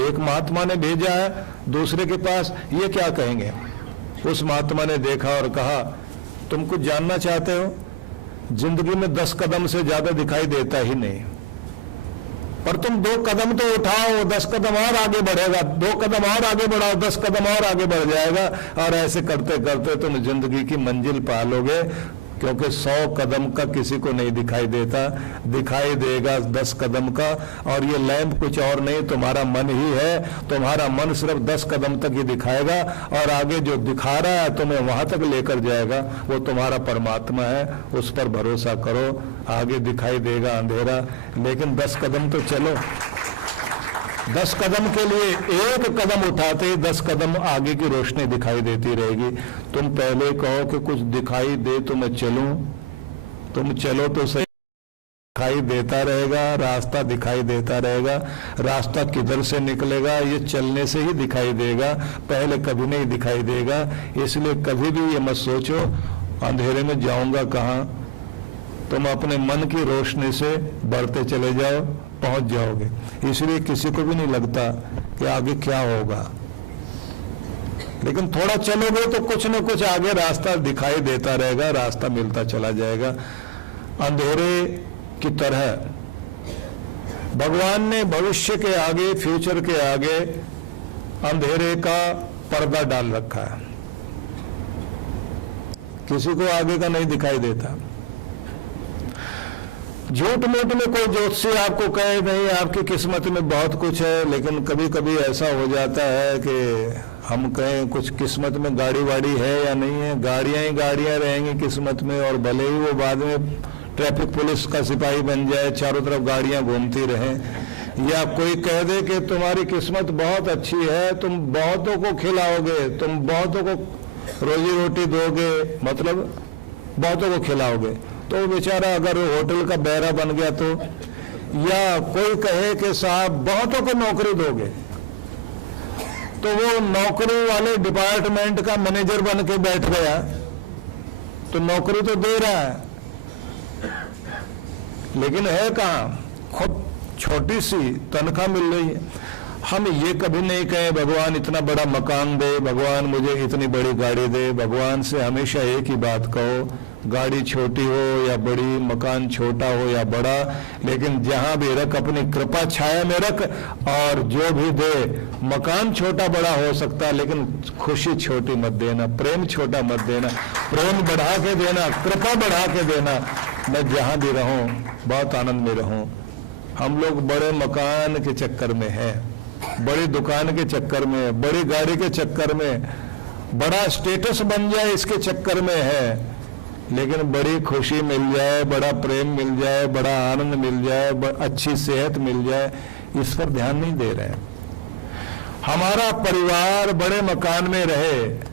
एक महात्मा ने भेजा है दूसरे के पास, ये क्या कहेंगे? उस महात्मा ने देखा और कहा, तुम कुछ जानना चाहते हो? जिंदगी में 10 कदम से ज्यादा दिखाई देता ही नहीं, पर तुम 2 कदम तो उठाओ, 10 कदम और आगे बढ़ेगा, 2 कदम और आगे बढ़ाओ, 10 कदम और आगे बढ़ जाएगा, और ऐसे करते करते तुम जिंदगी की मंजिल पा लोगे। क्योंकि 100 कदम का किसी को नहीं दिखाई देता, दिखाई देगा 10 कदम का। और ये लैंप कुछ और नहीं, तुम्हारा मन ही है। तुम्हारा मन सिर्फ 10 कदम तक ही दिखाएगा, और आगे जो दिखा रहा है तुम्हें वहां तक लेकर जाएगा, वो तुम्हारा परमात्मा है। उस पर भरोसा करो, आगे दिखाई देगा अंधेरा, लेकिन 10 कदम तो चलो। 10 कदम के लिए एक कदम उठाते ही 10 कदम आगे की रोशनी दिखाई देती रहेगी। तुम पहले कहो कि कुछ दिखाई दे तो मैं चलूं, तुम चलो तो सही, दिखाई देता रहेगा, रास्ता दिखाई देता रहेगा। रास्ता किधर से निकलेगा ये चलने से ही दिखाई देगा, पहले कभी नहीं दिखाई देगा। इसलिए कभी भी ये मत सोचो अंधेरे में जाऊंगा कहाँ। तुम अपने मन की रोशनी से बढ़ते चले जाओ, पहुंच जाओगे। इसलिए किसी को भी नहीं लगता कि आगे क्या होगा, लेकिन थोड़ा चलोगे तो कुछ न कुछ आगे रास्ता दिखाई देता रहेगा, रास्ता मिलता चला जाएगा। अंधेरे की तरह भगवान ने भविष्य के आगे, फ्यूचर के आगे अंधेरे का पर्दा डाल रखा है। किसी को आगे का नहीं दिखाई देता। झूठ मूठ में कोई ज्योतिषी आपको कहे नहीं आपकी किस्मत में बहुत कुछ है, लेकिन कभी कभी ऐसा हो जाता है कि हम कहें कुछ किस्मत में गाड़ी वाड़ी है या नहीं है। गाड़ियां ही गाड़ियां रहेंगी किस्मत में, और भले ही वो बाद में ट्रैफिक पुलिस का सिपाही बन जाए, चारों तरफ गाड़ियां घूमती रहें। या कोई कह दे कि तुम्हारी किस्मत बहुत अच्छी है, तुम बहुतों को खिलाओगे, तुम बहुतों को रोजी रोटी दोगे, मतलब बहुतों को खिलाओगे, तो बेचारा अगर होटल का बहरा बन गया तो। या कोई कहे कि साहब बहुतों को नौकरी दोगे, तो वो नौकरी वाले डिपार्टमेंट का मैनेजर बन के बैठ गया, तो नौकरी तो दे रहा है, लेकिन है कहाँ? खुद छोटी सी तनख्वाह मिल रही है। हम ये कभी नहीं कहें भगवान इतना बड़ा मकान दे, भगवान मुझे इतनी बड़ी गाड़ी दे। भगवान से हमेशा एक ही बात कहो, गाड़ी छोटी हो या बड़ी, मकान छोटा हो या बड़ा, लेकिन जहां भी रख अपनी कृपा छाया में रख, और जो भी दे, मकान छोटा बड़ा हो सकता है लेकिन खुशी छोटी मत देना, प्रेम छोटा मत देना, प्रेम बढ़ा के देना, कृपा बढ़ा के देना। मैं जहां भी रहूं बहुत आनंद में रहूं। हम लोग बड़े मकान के चक्कर में हैं, बड़ी दुकान के चक्कर में, बड़ी गाड़ी के चक्कर में, बड़ा स्टेटस बन जाए इसके चक्कर में है। लेकिन बड़ी खुशी मिल जाए, बड़ा प्रेम मिल जाए, बड़ा आनंद मिल जाए, अच्छी सेहत मिल जाए, इस पर ध्यान नहीं दे रहे। हमारा परिवार बड़े मकान में रहे,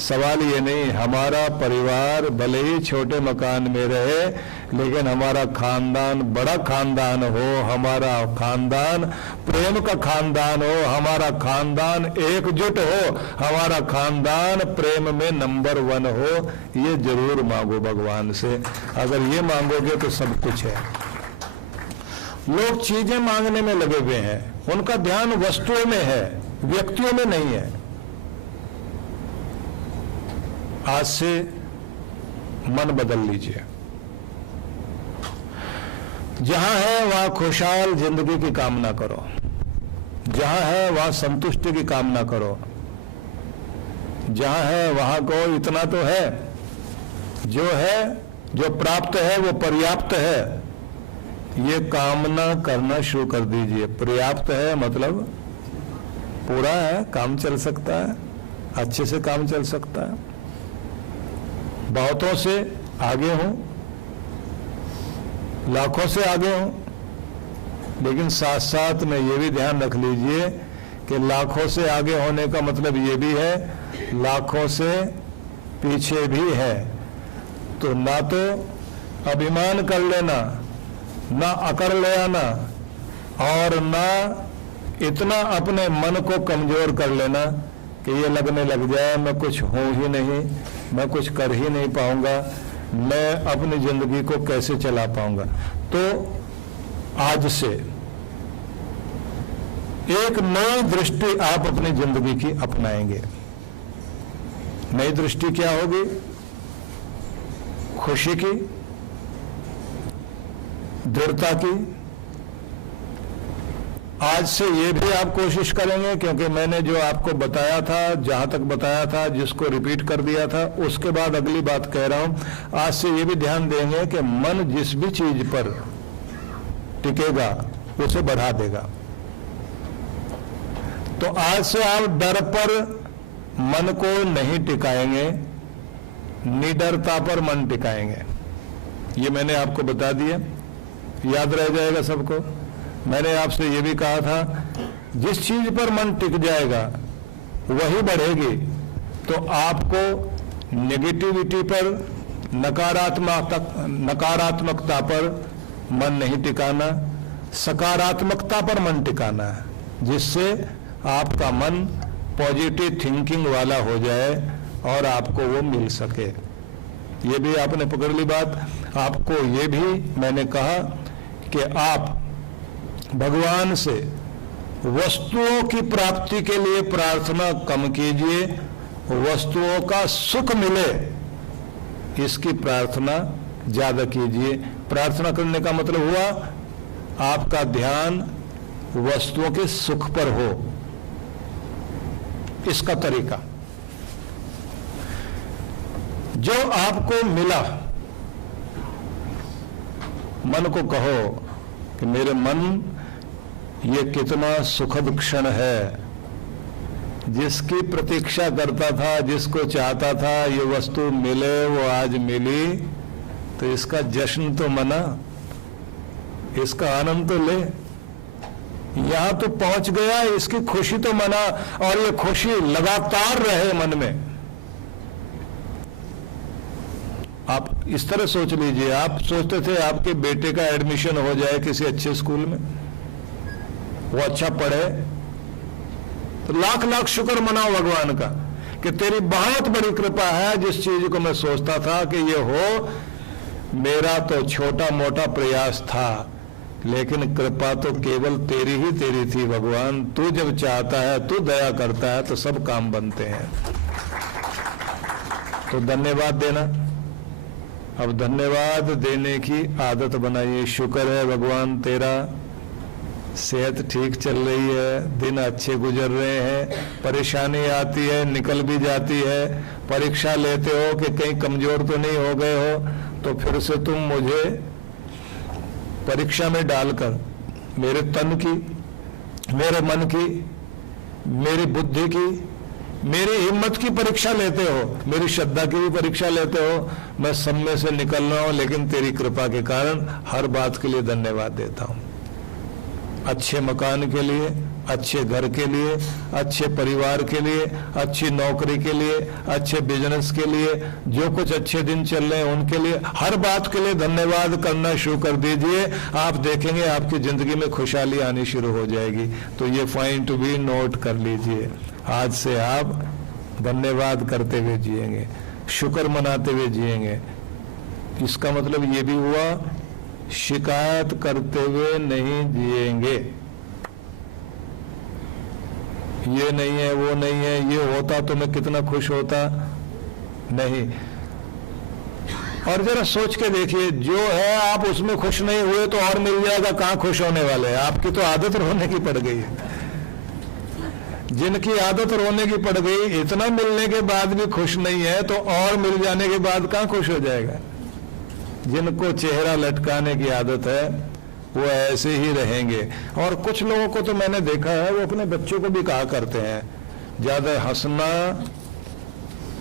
सवाल ये नहीं, हमारा परिवार भले ही छोटे मकान में रहे, लेकिन हमारा खानदान बड़ा खानदान हो, हमारा खानदान प्रेम का खानदान हो, हमारा खानदान एकजुट हो, हमारा खानदान प्रेम में नंबर 1 हो। ये जरूर मांगो भगवान से। अगर ये मांगोगे तो सब कुछ है। लोग चीजें मांगने में लगे हुए हैं, उनका ध्यान वस्तुओं में है, व्यक्तियों में नहीं है। आज से मन बदल लीजिए। जहां है वहां खुशहाल जिंदगी की कामना करो, जहां है वहां संतुष्टि की कामना करो, जहां है वहां को इतना तो है, जो प्राप्त है वो पर्याप्त है, ये कामना करना शुरू कर दीजिए। पर्याप्त है मतलब पूरा है, काम चल सकता है, अच्छे से काम चल सकता है, बहुतों से आगे हूं, लाखों से आगे हूं, लेकिन साथ साथ में ये भी ध्यान रख लीजिए कि लाखों से आगे होने का मतलब ये भी है लाखों से पीछे भी है। तो ना तो अभिमान कर लेना, ना अकड़ ले आना, और ना इतना अपने मन को कमजोर कर लेना कि ये लगने लग जाए मैं कुछ हूं ही नहीं, मैं कुछ कर ही नहीं पाऊंगा, मैं अपनी जिंदगी को कैसे चला पाऊंगा। तो आज से एक नई दृष्टि आप अपनी जिंदगी की अपनाएंगे। नई दृष्टि क्या होगी? खुशी की, दृढ़ता की। आज से ये भी आप कोशिश करेंगे, क्योंकि मैंने जो आपको बताया था, जहां तक बताया था, जिसको रिपीट कर दिया था, उसके बाद अगली बात कह रहा हूं। आज से ये भी ध्यान देंगे कि मन जिस भी चीज पर टिकेगा उसे बढ़ा देगा। तो आज से आप डर पर मन को नहीं टिकाएंगे, निडरता पर मन टिकाएंगे। ये मैंने आपको बता दिया, याद रह जाएगा सबको। मैंने आपसे ये भी कहा था, जिस चीज पर मन टिक जाएगा वही बढ़ेगी। तो आपको नेगेटिविटी पर, नकारात्मकता पर मन नहीं टिकाना, सकारात्मकता पर मन टिकाना है, जिससे आपका मन पॉजिटिव थिंकिंग वाला हो जाए और आपको वो मिल सके। ये भी आपने पकड़ ली बात। आपको ये भी मैंने कहा कि आप भगवान से वस्तुओं की प्राप्ति के लिए प्रार्थना कम कीजिए, वस्तुओं का सुख मिले इसकी प्रार्थना ज्यादा कीजिए। प्रार्थना करने का मतलब हुआ आपका ध्यान वस्तुओं के सुख पर हो। इसका तरीका, जो आपको मिला, मन को कहो कि मेरे मन, ये कितना सुखद क्षण है, जिसकी प्रतीक्षा करता था, जिसको चाहता था ये वस्तु मिले, वो आज मिली, तो इसका जश्न तो मना, इसका आनंद तो ले। यहां तो पहुंच गया, इसकी खुशी तो मना, और ये खुशी लगातार रहे मन में। आप इस तरह सोच लीजिए, आप सोचते थे आपके बेटे का एडमिशन हो जाए किसी अच्छे स्कूल में, वो अच्छा पढ़े, तो लाख लाख शुक्र मनाओ भगवान का कि तेरी बहुत बड़ी कृपा है। जिस चीज को मैं सोचता था कि ये हो, मेरा तो छोटा मोटा प्रयास था, लेकिन कृपा तो केवल तेरी ही तेरी थी भगवान। तू जब चाहता है, तू दया करता है, तो सब काम बनते हैं। तो धन्यवाद देना। अब धन्यवाद देने की आदत बनाइए। शुक्र है भगवान तेरा, सेहत ठीक चल रही है, दिन अच्छे गुजर रहे हैं, परेशानी आती है, निकल भी जाती है, परीक्षा लेते हो कि कहीं कमजोर तो नहीं हो गए हो, तो फिर से तुम मुझे परीक्षा में डालकर मेरे तन की, मेरे मन की, मेरी बुद्धि की, मेरी हिम्मत की परीक्षा लेते हो, मेरी श्रद्धा की भी परीक्षा लेते हो। मैं सब में से निकल रहा हूं, लेकिन तेरी कृपा के कारण हर बात के लिए धन्यवाद देता हूं। अच्छे मकान के लिए, अच्छे घर के लिए, अच्छे परिवार के लिए, अच्छी नौकरी के लिए, अच्छे बिजनेस के लिए, जो कुछ अच्छे दिन चल रहे हैं उनके लिए, हर बात के लिए धन्यवाद करना शुरू कर दीजिए। आप देखेंगे आपकी जिंदगी में खुशहाली आनी शुरू हो जाएगी। तो ये पॉइंट टू बी नोट कर लीजिए। आज से आप धन्यवाद करते हुए जिएंगे, शुक्र मनाते हुए जिएंगे। इसका मतलब ये भी हुआ, शिकायत करते हुए नहीं जिएंगे। ये नहीं है, वो नहीं है, ये होता तो मैं कितना खुश होता, नहीं। और जरा सोच के देखिए, जो है आप उसमें खुश नहीं हुए तो और मिल जाएगा, कहां खुश होने वाले हैं। आपकी तो आदत रोने की पड़ गई है। जिनकी आदत रोने की पड़ गई, इतना मिलने के बाद भी खुश नहीं है, तो और मिल जाने के बाद कहां खुश हो जाएगा। जिनको चेहरा लटकाने की आदत है वो ऐसे ही रहेंगे। और कुछ लोगों को तो मैंने देखा है, वो अपने बच्चों को भी कहा करते हैं, ज्यादा हंसना,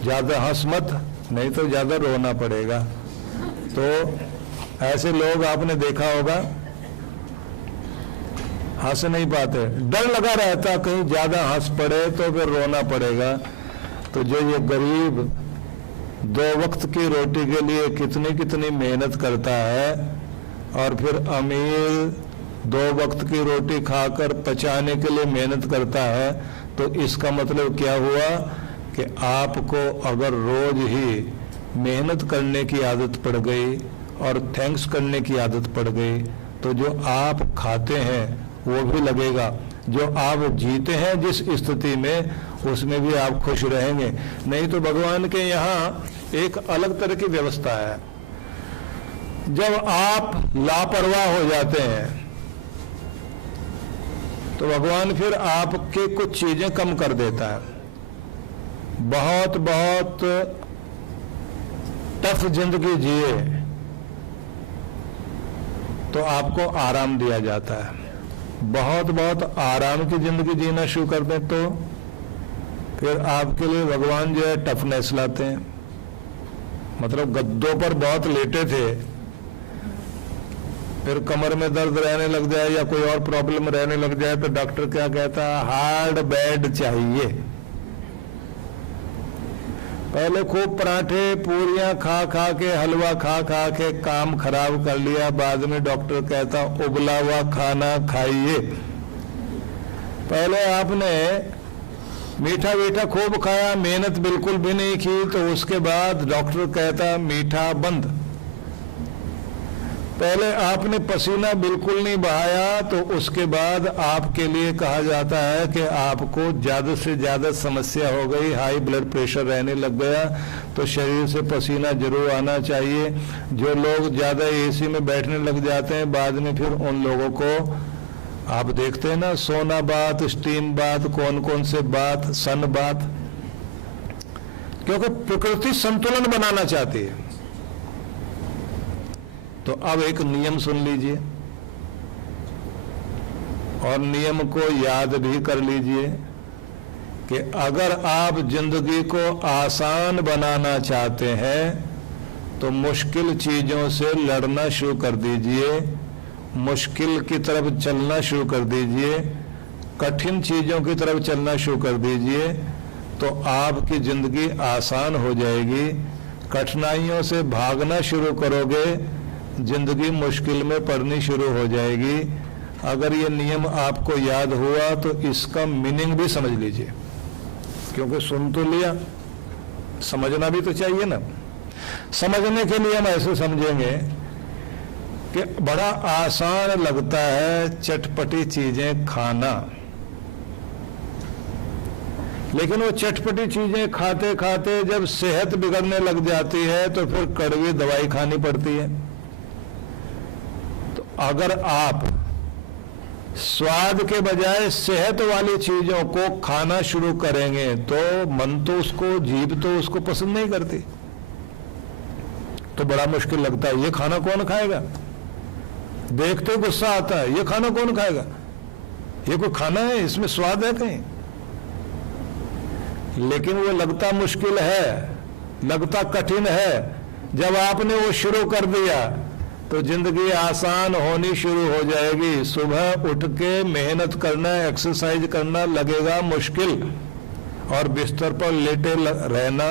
ज्यादा हंस मत, नहीं तो ज्यादा रोना पड़ेगा। तो ऐसे लोग आपने देखा होगा, हंस नहीं पाते, डर लगा रहता कहीं ज्यादा हंस पड़े तो फिर रोना पड़ेगा। तो जो ये गरीब 2 वक्त की रोटी के लिए कितनी कितनी मेहनत करता है, और फिर अमीर 2 वक्त की रोटी खाकर पचाने के लिए मेहनत करता है, तो इसका मतलब क्या हुआ कि आपको अगर रोज ही मेहनत करने की आदत पड़ गई और थैंक्स करने की आदत पड़ गई, तो जो आप खाते हैं वो भी लगेगा, जो आप जीते हैं जिस स्थिति में उसमें भी आप खुश रहेंगे। नहीं तो भगवान के यहाँ एक अलग तरह की व्यवस्था है। जब आप लापरवाह हो जाते हैं तो भगवान फिर आपके कुछ चीजें कम कर देता है। बहुत बहुत टफ जिंदगी जिए तो आपको आराम दिया जाता है। बहुत बहुत आराम की जिंदगी जीना शुरू कर दें तो फिर आपके लिए भगवान जो है टफनेस लाते हैं। मतलब गद्दों पर बहुत लेटे थे, फिर कमर में दर्द रहने लग जाए या कोई और प्रॉब्लम रहने लग जाए तो डॉक्टर क्या कहता है, हार्ड बेड चाहिए। पहले खूब पराठे पूरियां खा खा के, हलवा खा खा के काम खराब कर लिया, बाद में डॉक्टर कहता उबला हुआ खाना खाइए। पहले आपने मीठा मीठा खूब खाया, मेहनत बिल्कुल भी नहीं की, तो उसके बाद डॉक्टर कहता मीठा बंद। पहले आपने पसीना बिल्कुल नहीं बहाया तो उसके बाद आपके लिए कहा जाता है कि आपको ज्यादा से ज्यादा समस्या हो गई, हाई ब्लड प्रेशर रहने लग गया, तो शरीर से पसीना जरूर आना चाहिए। जो लोग ज्यादा एसी में बैठने लग जाते हैं, बाद में फिर उन लोगों को आप देखते हैं ना, सोना बात, स्टीम बात, कौन कौन से बात, सन बात, क्योंकि प्रकृति संतुलन बनाना चाहती है। तो अब एक नियम सुन लीजिए और नियम को याद भी कर लीजिए कि अगर आप जिंदगी को आसान बनाना चाहते हैं तो मुश्किल चीजों से लड़ना शुरू कर दीजिए, मुश्किल की तरफ चलना शुरू कर दीजिए, कठिन चीजों की तरफ चलना शुरू कर दीजिए, तो आपकी जिंदगी आसान हो जाएगी। कठिनाइयों से भागना शुरू करोगे, जिंदगी मुश्किल में पड़नी शुरू हो जाएगी। अगर ये नियम आपको याद हुआ तो इसका मीनिंग भी समझ लीजिए, क्योंकि सुन तो लिया, समझना भी तो चाहिए ना। समझने के लिए हम ऐसे समझेंगे कि बड़ा आसान लगता है चटपटी चीजें खाना, लेकिन वो चटपटी चीजें खाते खाते जब सेहत बिगड़ने लग जाती है तो फिर कड़वी दवाई खानी पड़ती है। तो अगर आप स्वाद के बजाय सेहत वाली चीजों को खाना शुरू करेंगे तो मन तो उसको, जीभ तो उसको पसंद नहीं करती, तो बड़ा मुश्किल लगता है। ये खाना कौन खाएगा? देखते ही गुस्सा आता है, ये खाना कौन खाएगा? ये कोई खाना है? इसमें स्वाद है कहीं? लेकिन वो लगता मुश्किल है, लगता कठिन है। जब आपने वो शुरू कर दिया तो जिंदगी आसान होनी शुरू हो जाएगी। सुबह उठ के मेहनत करना, एक्सरसाइज करना लगेगा मुश्किल, और बिस्तर पर लेटे रहना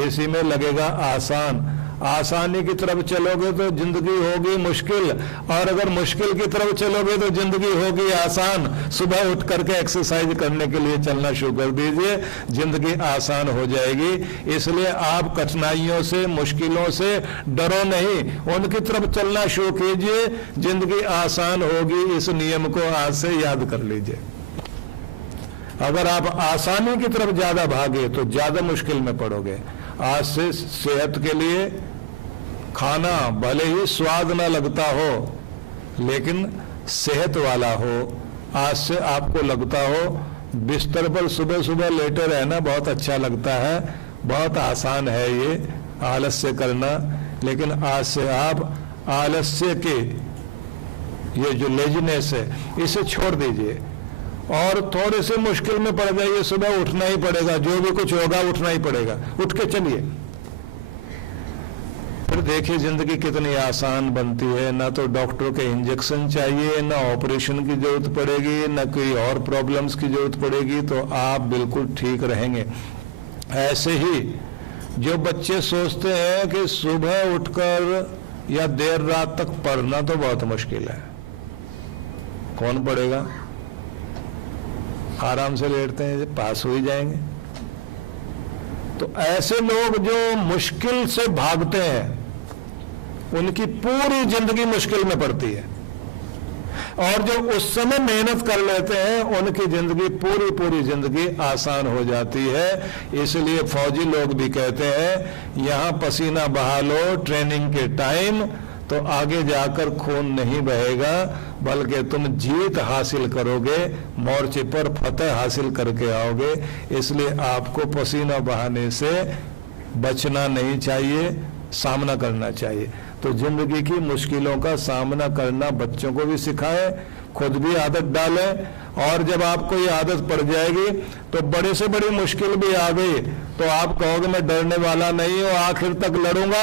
एसी में लगेगा आसान। आसानी की तरफ चलोगे तो जिंदगी होगी मुश्किल, और अगर मुश्किल की तरफ चलोगे तो जिंदगी होगी आसान। सुबह उठ करके एक्सरसाइज करने के लिए चलना शुरू कर दीजिए, जिंदगी आसान हो जाएगी। इसलिए आप कठिनाइयों से, मुश्किलों से डरो नहीं, उनकी तरफ चलना शुरू कीजिए, जिंदगी आसान होगी। इस नियम को आज से याद कर लीजिए। अगर आप आसानी की तरफ ज्यादा भागे तो ज्यादा मुश्किल में पड़ोगे। आज से सेहत के लिए खाना भले ही स्वाद ना लगता हो लेकिन सेहत वाला हो। आज से आपको लगता हो बिस्तर पर सुबह सुबह लेटे रहना बहुत अच्छा लगता है, बहुत आसान है ये आलस्य करना, लेकिन आज से आप आलस्य के ये जो लेजीनेस है इसे छोड़ दीजिए और थोड़े से मुश्किल में पड़ जाइए। सुबह उठना ही पड़ेगा, जो भी कुछ होगा उठना ही पड़ेगा, उठ के चलिए। फिर देखिए जिंदगी कितनी आसान बनती है। ना तो डॉक्टर के इंजेक्शन चाहिए, ना ऑपरेशन की जरूरत पड़ेगी, ना कोई और प्रॉब्लम्स की जरूरत पड़ेगी, तो आप बिल्कुल ठीक रहेंगे। ऐसे ही जो बच्चे सोचते हैं कि सुबह उठकर या देर रात तक पढ़ना तो बहुत मुश्किल है, कौन पढ़ेगा? आराम से लेटते हैं, पास हो ही जाएंगे। तो ऐसे लोग जो मुश्किल से भागते हैं, उनकी पूरी जिंदगी मुश्किल में पड़ती है, और जो उस समय मेहनत कर लेते हैं उनकी जिंदगी पूरी जिंदगी आसान हो जाती है। इसलिए फौजी लोग भी कहते हैं यहां पसीना बहा लो ट्रेनिंग के टाइम, तो आगे जाकर खून नहीं बहेगा, बल्कि तुम जीत हासिल करोगे, मोर्चे पर फतह हासिल करके आओगे। इसलिए आपको पसीना बहाने से बचना नहीं चाहिए, सामना करना चाहिए। तो जिंदगी की मुश्किलों का सामना करना बच्चों को भी सिखाएं, खुद भी आदत डालें, और जब आपको ये आदत पड़ जाएगी तो बड़े से बड़ी मुश्किल भी आ गई तो आप कहोगे मैं डरने वाला नहीं हूं, आखिर तक लड़ूंगा।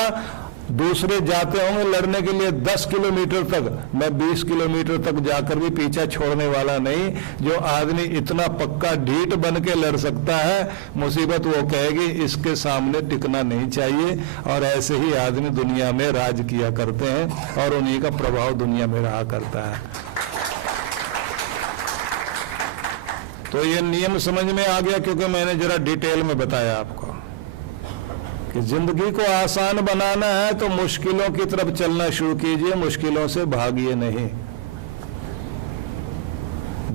दूसरे जाते होंगे लड़ने के लिए 10 किलोमीटर तक, मैं 20 किलोमीटर तक जाकर भी पीछा छोड़ने वाला नहीं। जो आदमी इतना पक्का ढीठ बन के लड़ सकता है, मुसीबत वो कहेगी इसके सामने टिकना नहीं चाहिए। और ऐसे ही आदमी दुनिया में राज किया करते हैं और उन्हीं का प्रभाव दुनिया में रहा करता है। तो ये नियम समझ में आ गया, क्योंकि मैंने जरा डिटेल में बताया आपको कि जिंदगी को आसान बनाना है तो मुश्किलों की तरफ चलना शुरू कीजिए, मुश्किलों से भागिए नहीं।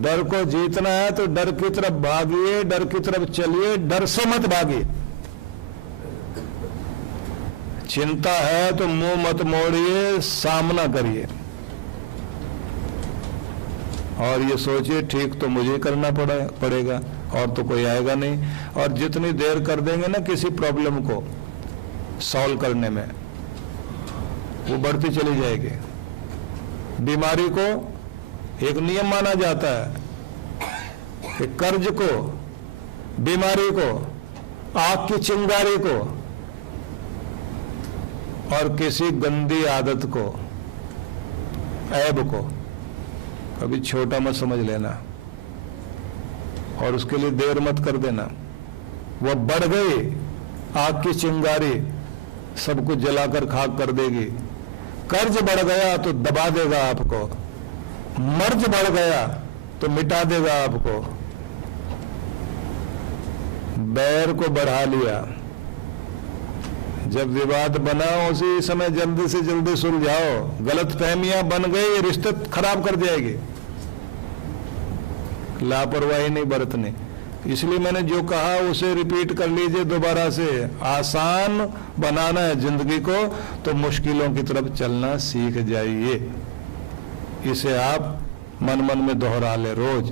डर को जीतना है तो डर की तरफ भागिए, डर की तरफ चलिए, डर से मत भागिए। चिंता है तो मुंह मत मोड़िए, सामना करिए और ये सोचिए ठीक तो मुझे करना पड़ेगा और तो कोई आएगा नहीं। और जितनी देर कर देंगे ना किसी प्रॉब्लम को सॉल्व करने में, वो बढ़ती चली जाएगी। बीमारी को एक नियम माना जाता है कि कर्ज को, बीमारी को, आग की चिंगारी को और किसी गंदी आदत को, ऐब को कभी छोटा मत समझ लेना और उसके लिए देर मत कर देना। वो बढ़ गई आग की चिंगारी, सब कुछ जलाकर खाक कर देगी। कर्ज बढ़ गया तो दबा देगा आपको, मर्ज बढ़ गया तो मिटा देगा आपको। बैर को बढ़ा लिया, जब विवाद बना उसी समय जल्दी से जल्दी सुलझाओ। गलतफहमियां बन गई, रिश्ते खराब कर जाएगी। लापरवाही नहीं बरतनी। इसलिए मैंने जो कहा उसे रिपीट कर लीजिए दोबारा से। आसान बनाना है जिंदगी को तो मुश्किलों की तरफ चलना सीख जाइए। इसे आप मन मन में दोहरा ले रोज।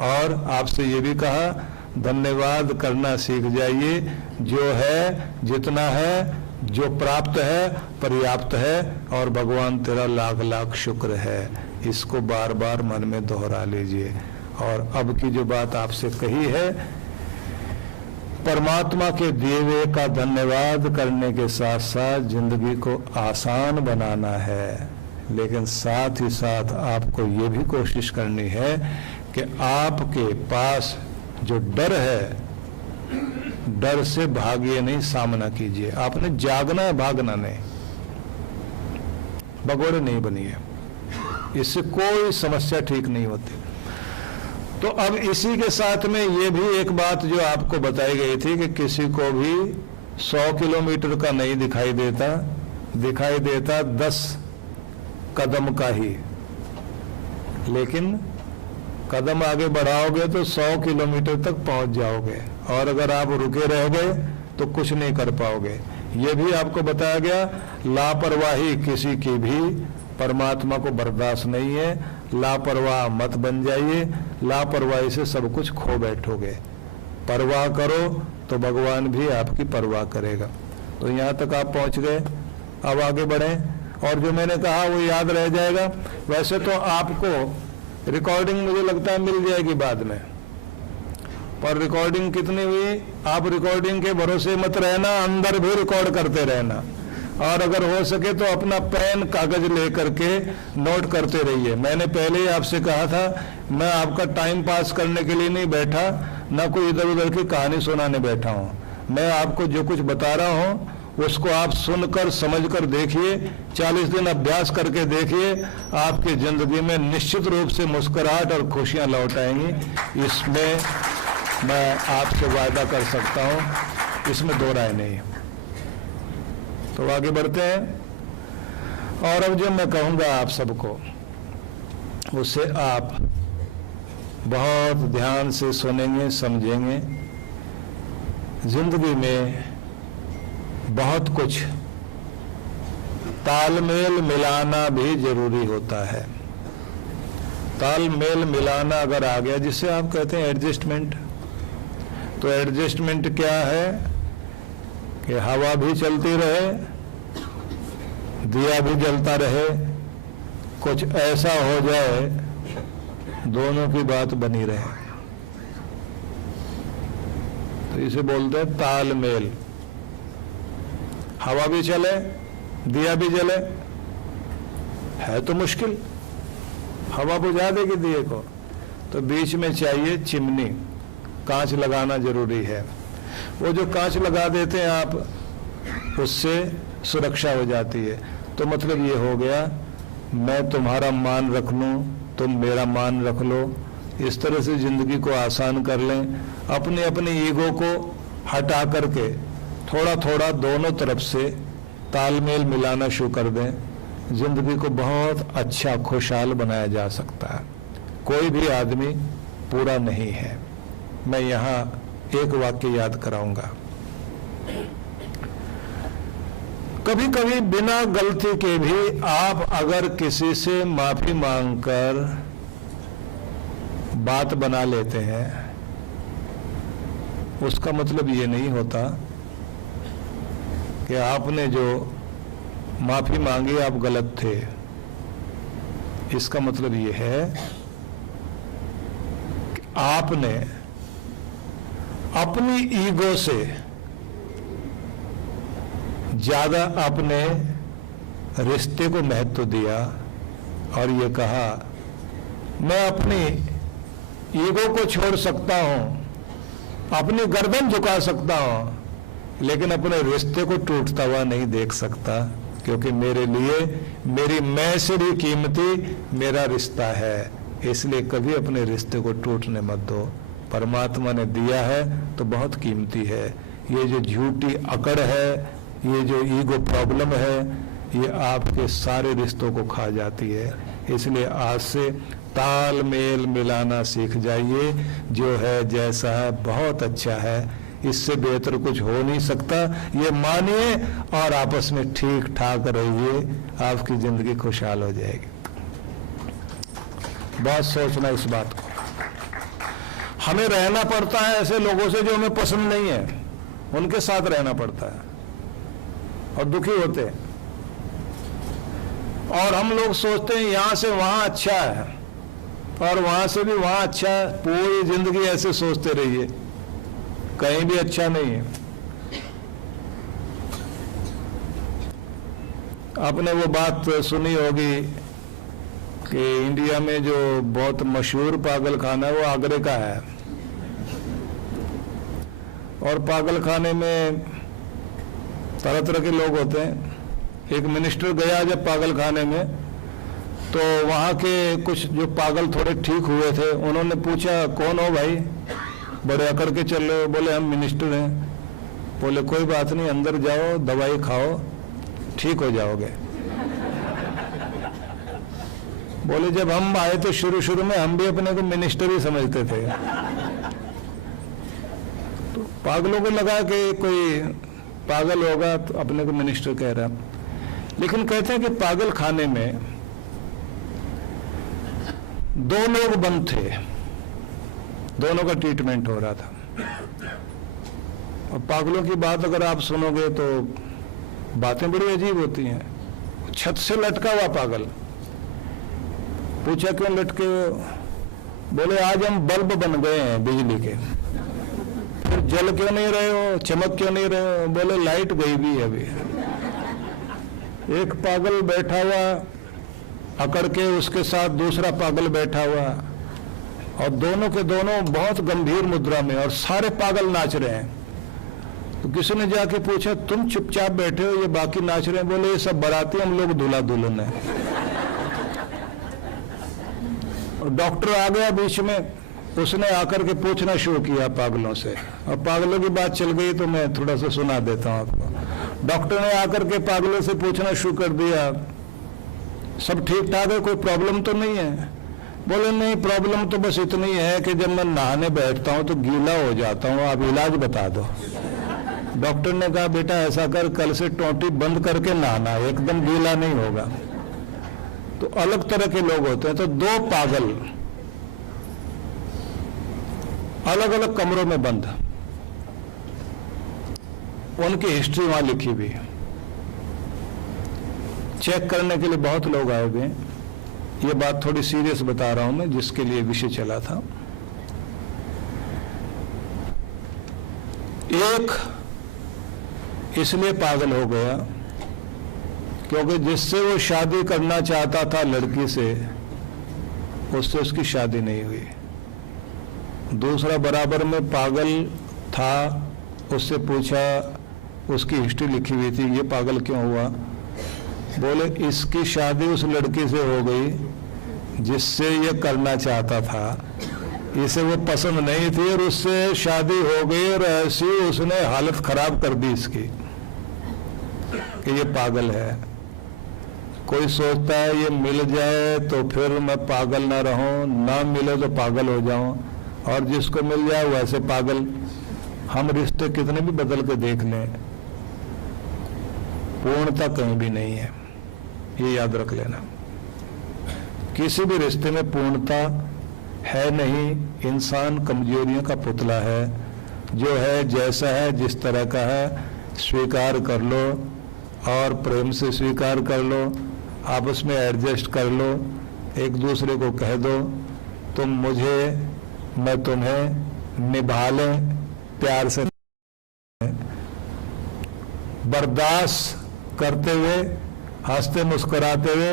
और आपसे ये भी कहा धन्यवाद करना सीख जाइए। जो है, जितना है, जो प्राप्त है पर्याप्त है और भगवान तेरा लाख लाख शुक्र है। इसको बार बार मन में दोहरा लीजिए। और अब की जो बात आपसे कही है, परमात्मा के दिए हुए का धन्यवाद करने के साथ साथ जिंदगी को आसान बनाना है, लेकिन साथ ही साथ आपको ये भी कोशिश करनी है कि आपके पास जो डर है, डर से भागिए नहीं, सामना कीजिए। आपने जागना है, भागना नहीं। भगोड़े नहीं बनिए, इससे कोई समस्या ठीक नहीं होती। तो अब इसी के साथ में ये भी एक बात जो आपको बताई गई थी कि किसी को भी 100 किलोमीटर का नहीं दिखाई देता, दिखाई देता 10 कदम का ही। लेकिन कदम आगे बढ़ाओगे तो 100 किलोमीटर तक पहुंच जाओगे, और अगर आप रुके रह गए तो कुछ नहीं कर पाओगे। ये भी आपको बताया गया, लापरवाही किसी की भी परमात्मा को बर्दाश्त नहीं है। लापरवाह मत बन जाइए, लापरवाही से सब कुछ खो बैठोगे। परवाह करो तो भगवान भी आपकी परवाह करेगा। तो यहाँ तक आप पहुँच गए, अब आगे बढ़ें। और जो मैंने कहा वो याद रह जाएगा। वैसे तो आपको रिकॉर्डिंग मुझे लगता है मिल जाएगी बाद में, पर रिकॉर्डिंग कितनी हुई, आप रिकॉर्डिंग के भरोसे मत रहना, अंदर भी रिकॉर्ड करते रहना। और अगर हो सके तो अपना पेन कागज लेकर के नोट करते रहिए। मैंने पहले ही आपसे कहा था, मैं आपका टाइम पास करने के लिए नहीं बैठा, ना कोई इधर उधर की कहानी सुनाने बैठा हूँ। मैं आपको जो कुछ बता रहा हूँ उसको आप सुनकर समझकर देखिए, 40 दिन अभ्यास करके देखिए, आपकी जिंदगी में निश्चित रूप से मुस्कुराहट और खुशियां लौट आएंगी। इसमें मैं आपसे वादा कर सकता हूं, इसमें दो राय नहीं है। तो आगे बढ़ते हैं। और अब जो मैं कहूंगा आप सबको, उसे आप बहुत ध्यान से सुनेंगे, समझेंगे। जिंदगी में बहुत कुछ तालमेल मिलाना भी जरूरी होता है। तालमेल मिलाना अगर आ गया, जिसे आप कहते हैं एडजस्टमेंट, तो एडजस्टमेंट क्या है कि हवा भी चलती रहे, दिया भी जलता रहे, कुछ ऐसा हो जाए दोनों की बात बनी रहे। तो इसे बोलते हैं तालमेल। हवा भी चले, दिया भी जले, है तो मुश्किल, हवा बुझा देगी दिए को, तो बीच में चाहिए चिमनी, कांच लगाना जरूरी है। वो जो कांच लगा देते हैं आप, उससे सुरक्षा हो जाती है। तो मतलब ये हो गया, मैं तुम्हारा मान रख लूं, तुम मेरा मान रख लो। इस तरह से जिंदगी को आसान कर लें। अपने अपने ईगो को हटा करके थोड़ा थोड़ा दोनों तरफ से तालमेल मिलाना शुरू कर दें। जिंदगी को बहुत अच्छा खुशहाल बनाया जा सकता है। कोई भी आदमी पूरा नहीं है। मैं यहाँ एक वाक्य याद कराऊंगा। कभी कभी बिना गलती के भी आप अगर किसी से माफी मांगकर बात बना लेते हैं, उसका मतलब ये नहीं होता कि आपने जो माफी मांगी आप गलत थे। इसका मतलब ये है कि आपने अपनी ईगो से ज्यादा अपने रिश्ते को महत्व दिया और ये कहा, मैं अपनी ईगो को छोड़ सकता हूं, अपनी गर्दन झुका सकता हूं, लेकिन अपने रिश्ते को टूटता हुआ नहीं देख सकता, क्योंकि मेरे लिए मेरी मैं से भी कीमती मेरा रिश्ता है। इसलिए कभी अपने रिश्ते को टूटने मत दो। परमात्मा ने दिया है तो बहुत कीमती है। ये जो झूठी अकड़ है, ये जो ईगो प्रॉब्लम है, ये आपके सारे रिश्तों को खा जाती है। इसलिए आज से तालमेल मिलाना सीख जाइए। जो है जैसा है बहुत अच्छा है, इससे बेहतर कुछ हो नहीं सकता, ये मानिए और आपस में ठीक ठाक रहिए, आपकी जिंदगी खुशहाल हो जाएगी। बहुत सोचना इस बात को। हमें रहना पड़ता है ऐसे लोगों से जो हमें पसंद नहीं है, उनके साथ रहना पड़ता है और दुखी होते हैं। और हम लोग सोचते हैं यहां से वहां अच्छा है और वहां से भी वहां अच्छा है। पूरी जिंदगी ऐसे सोचते रहिए, कहीं भी अच्छा नहीं है। आपने वो बात सुनी होगी कि इंडिया में जो बहुत मशहूर पागल खाना है वो आगरे का है। और पागल खाने में तरह तरह के लोग होते हैं। एक मिनिस्टर गया जब पागल खाने में, तो वहाँ के कुछ जो पागल थोड़े ठीक हुए थे, उन्होंने पूछा, कौन हो भाई, बड़े अकड़ के चल रहे हो? बोले हम मिनिस्टर हैं। बोले कोई बात नहीं, अंदर जाओ, दवाई खाओ, ठीक हो जाओगे। बोले जब हम आए तो शुरू में हम भी अपने को मिनिस्टर ही समझते थे। तो पागलों को लगा कि कोई पागल होगा तो अपने को मिनिस्टर कह रहा। लेकिन कहते हैं कि पागल खाने में दो लोग बंद थे, दोनों का ट्रीटमेंट हो रहा था। और पागलों की बात अगर आप सुनोगे तो बातें बड़ी अजीब होती हैं। छत से लटका हुआ पागल, पूछा क्यों लटके हो? बोले आज हम बल्ब बन गए हैं बिजली के। फिर जल क्यों नहीं रहे हो, चमक क्यों नहीं रहे हो? बोले लाइट गई भी है अभी। एक पागल बैठा हुआ अकड़ के, उसके साथ दूसरा पागल बैठा हुआ, और दोनों के दोनों बहुत गंभीर मुद्रा में, और सारे पागल नाच रहे हैं। तो किसी ने जाके पूछा, तुम चुपचाप बैठे हो, ये बाकी नाच रहे हैं। बोले ये सब बाराती, हम लोग दूल्हा दुल्हन है। और डॉक्टर आ गया बीच में, उसने आकर के पूछना शुरू किया पागलों से, और पागलों की बात चल गई तो मैं थोड़ा सा सुना देता हूं आपको। डॉक्टर ने आकर के पागलों से पूछना शुरू कर दिया, सब ठीक ठाक है, कोई प्रॉब्लम तो नहीं है? बोले नहीं, प्रॉब्लम तो बस इतनी है कि जब मैं नहाने बैठता हूं तो गीला हो जाता हूं, आप इलाज बता दो। डॉक्टर ने कहा, बेटा ऐसा कर, कल से टोंटी बंद करके नहाना, एकदम गीला नहीं होगा। तो अलग तरह के लोग होते हैं। तो दो पागल अलग अलग कमरों में बंद, उनकी हिस्ट्री वहां लिखी हुई है। चेक करने के लिए बहुत लोग आए हुए हैं। ये बात थोड़ी सीरियस बता रहा हूं मैं, जिसके लिए विषय चला था। एक इसलिए पागल हो गया क्योंकि जिससे वो शादी करना चाहता था लड़की से, उससे उसकी शादी नहीं हुई। दूसरा बराबर में पागल था, उससे पूछा, उसकी हिस्ट्री लिखी हुई थी, ये पागल क्यों हुआ? बोले इसकी शादी उस लड़की से हो गई जिससे ये करना चाहता था, इसे वो पसंद नहीं थी और उससे शादी हो गई, और ऐसी उसने हालत खराब कर दी इसकी कि ये पागल है। कोई सोचता है ये मिल जाए तो फिर मैं पागल ना रहूं, ना मिले तो पागल हो जाऊं, और जिसको मिल जाए वैसे पागल। हम रिश्ते कितने भी बदल के देख लें, पूर्णता कहीं भी नहीं है, ये याद रख लेना। किसी भी रिश्ते में पूर्णता है नहीं। इंसान कमजोरियों का पुतला है, जो है जैसा है, जिस तरह का है, स्वीकार कर लो और प्रेम से स्वीकार कर लो, आपस में एडजस्ट कर लो, एक दूसरे को कह दो तुम मुझे, मैं तुम्हें, निभा लें प्यार से, बर्दाश्त करते हुए, हंसते मुस्कुराते हुए,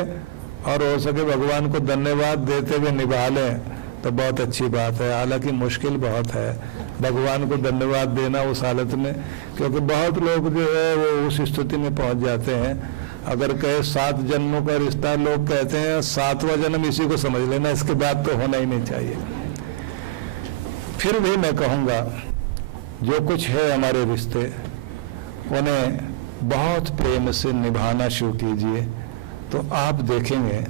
और हो सके भगवान को धन्यवाद देते हुए निभा लें तो बहुत अच्छी बात है। हालांकि मुश्किल बहुत है भगवान को धन्यवाद देना उस हालत में, क्योंकि बहुत लोग जो है वो उस स्थिति में पहुंच जाते हैं। अगर कहे 7 जन्मों का रिश्ता, लोग कहते हैं 7वां जन्म इसी को समझ लेना, इसके बाद तो होना ही नहीं चाहिए। फिर भी मैं कहूँगा जो कुछ है हमारे रिश्ते, उन्हें बहुत प्रेम से निभाना शुरू कीजिए, तो आप देखेंगे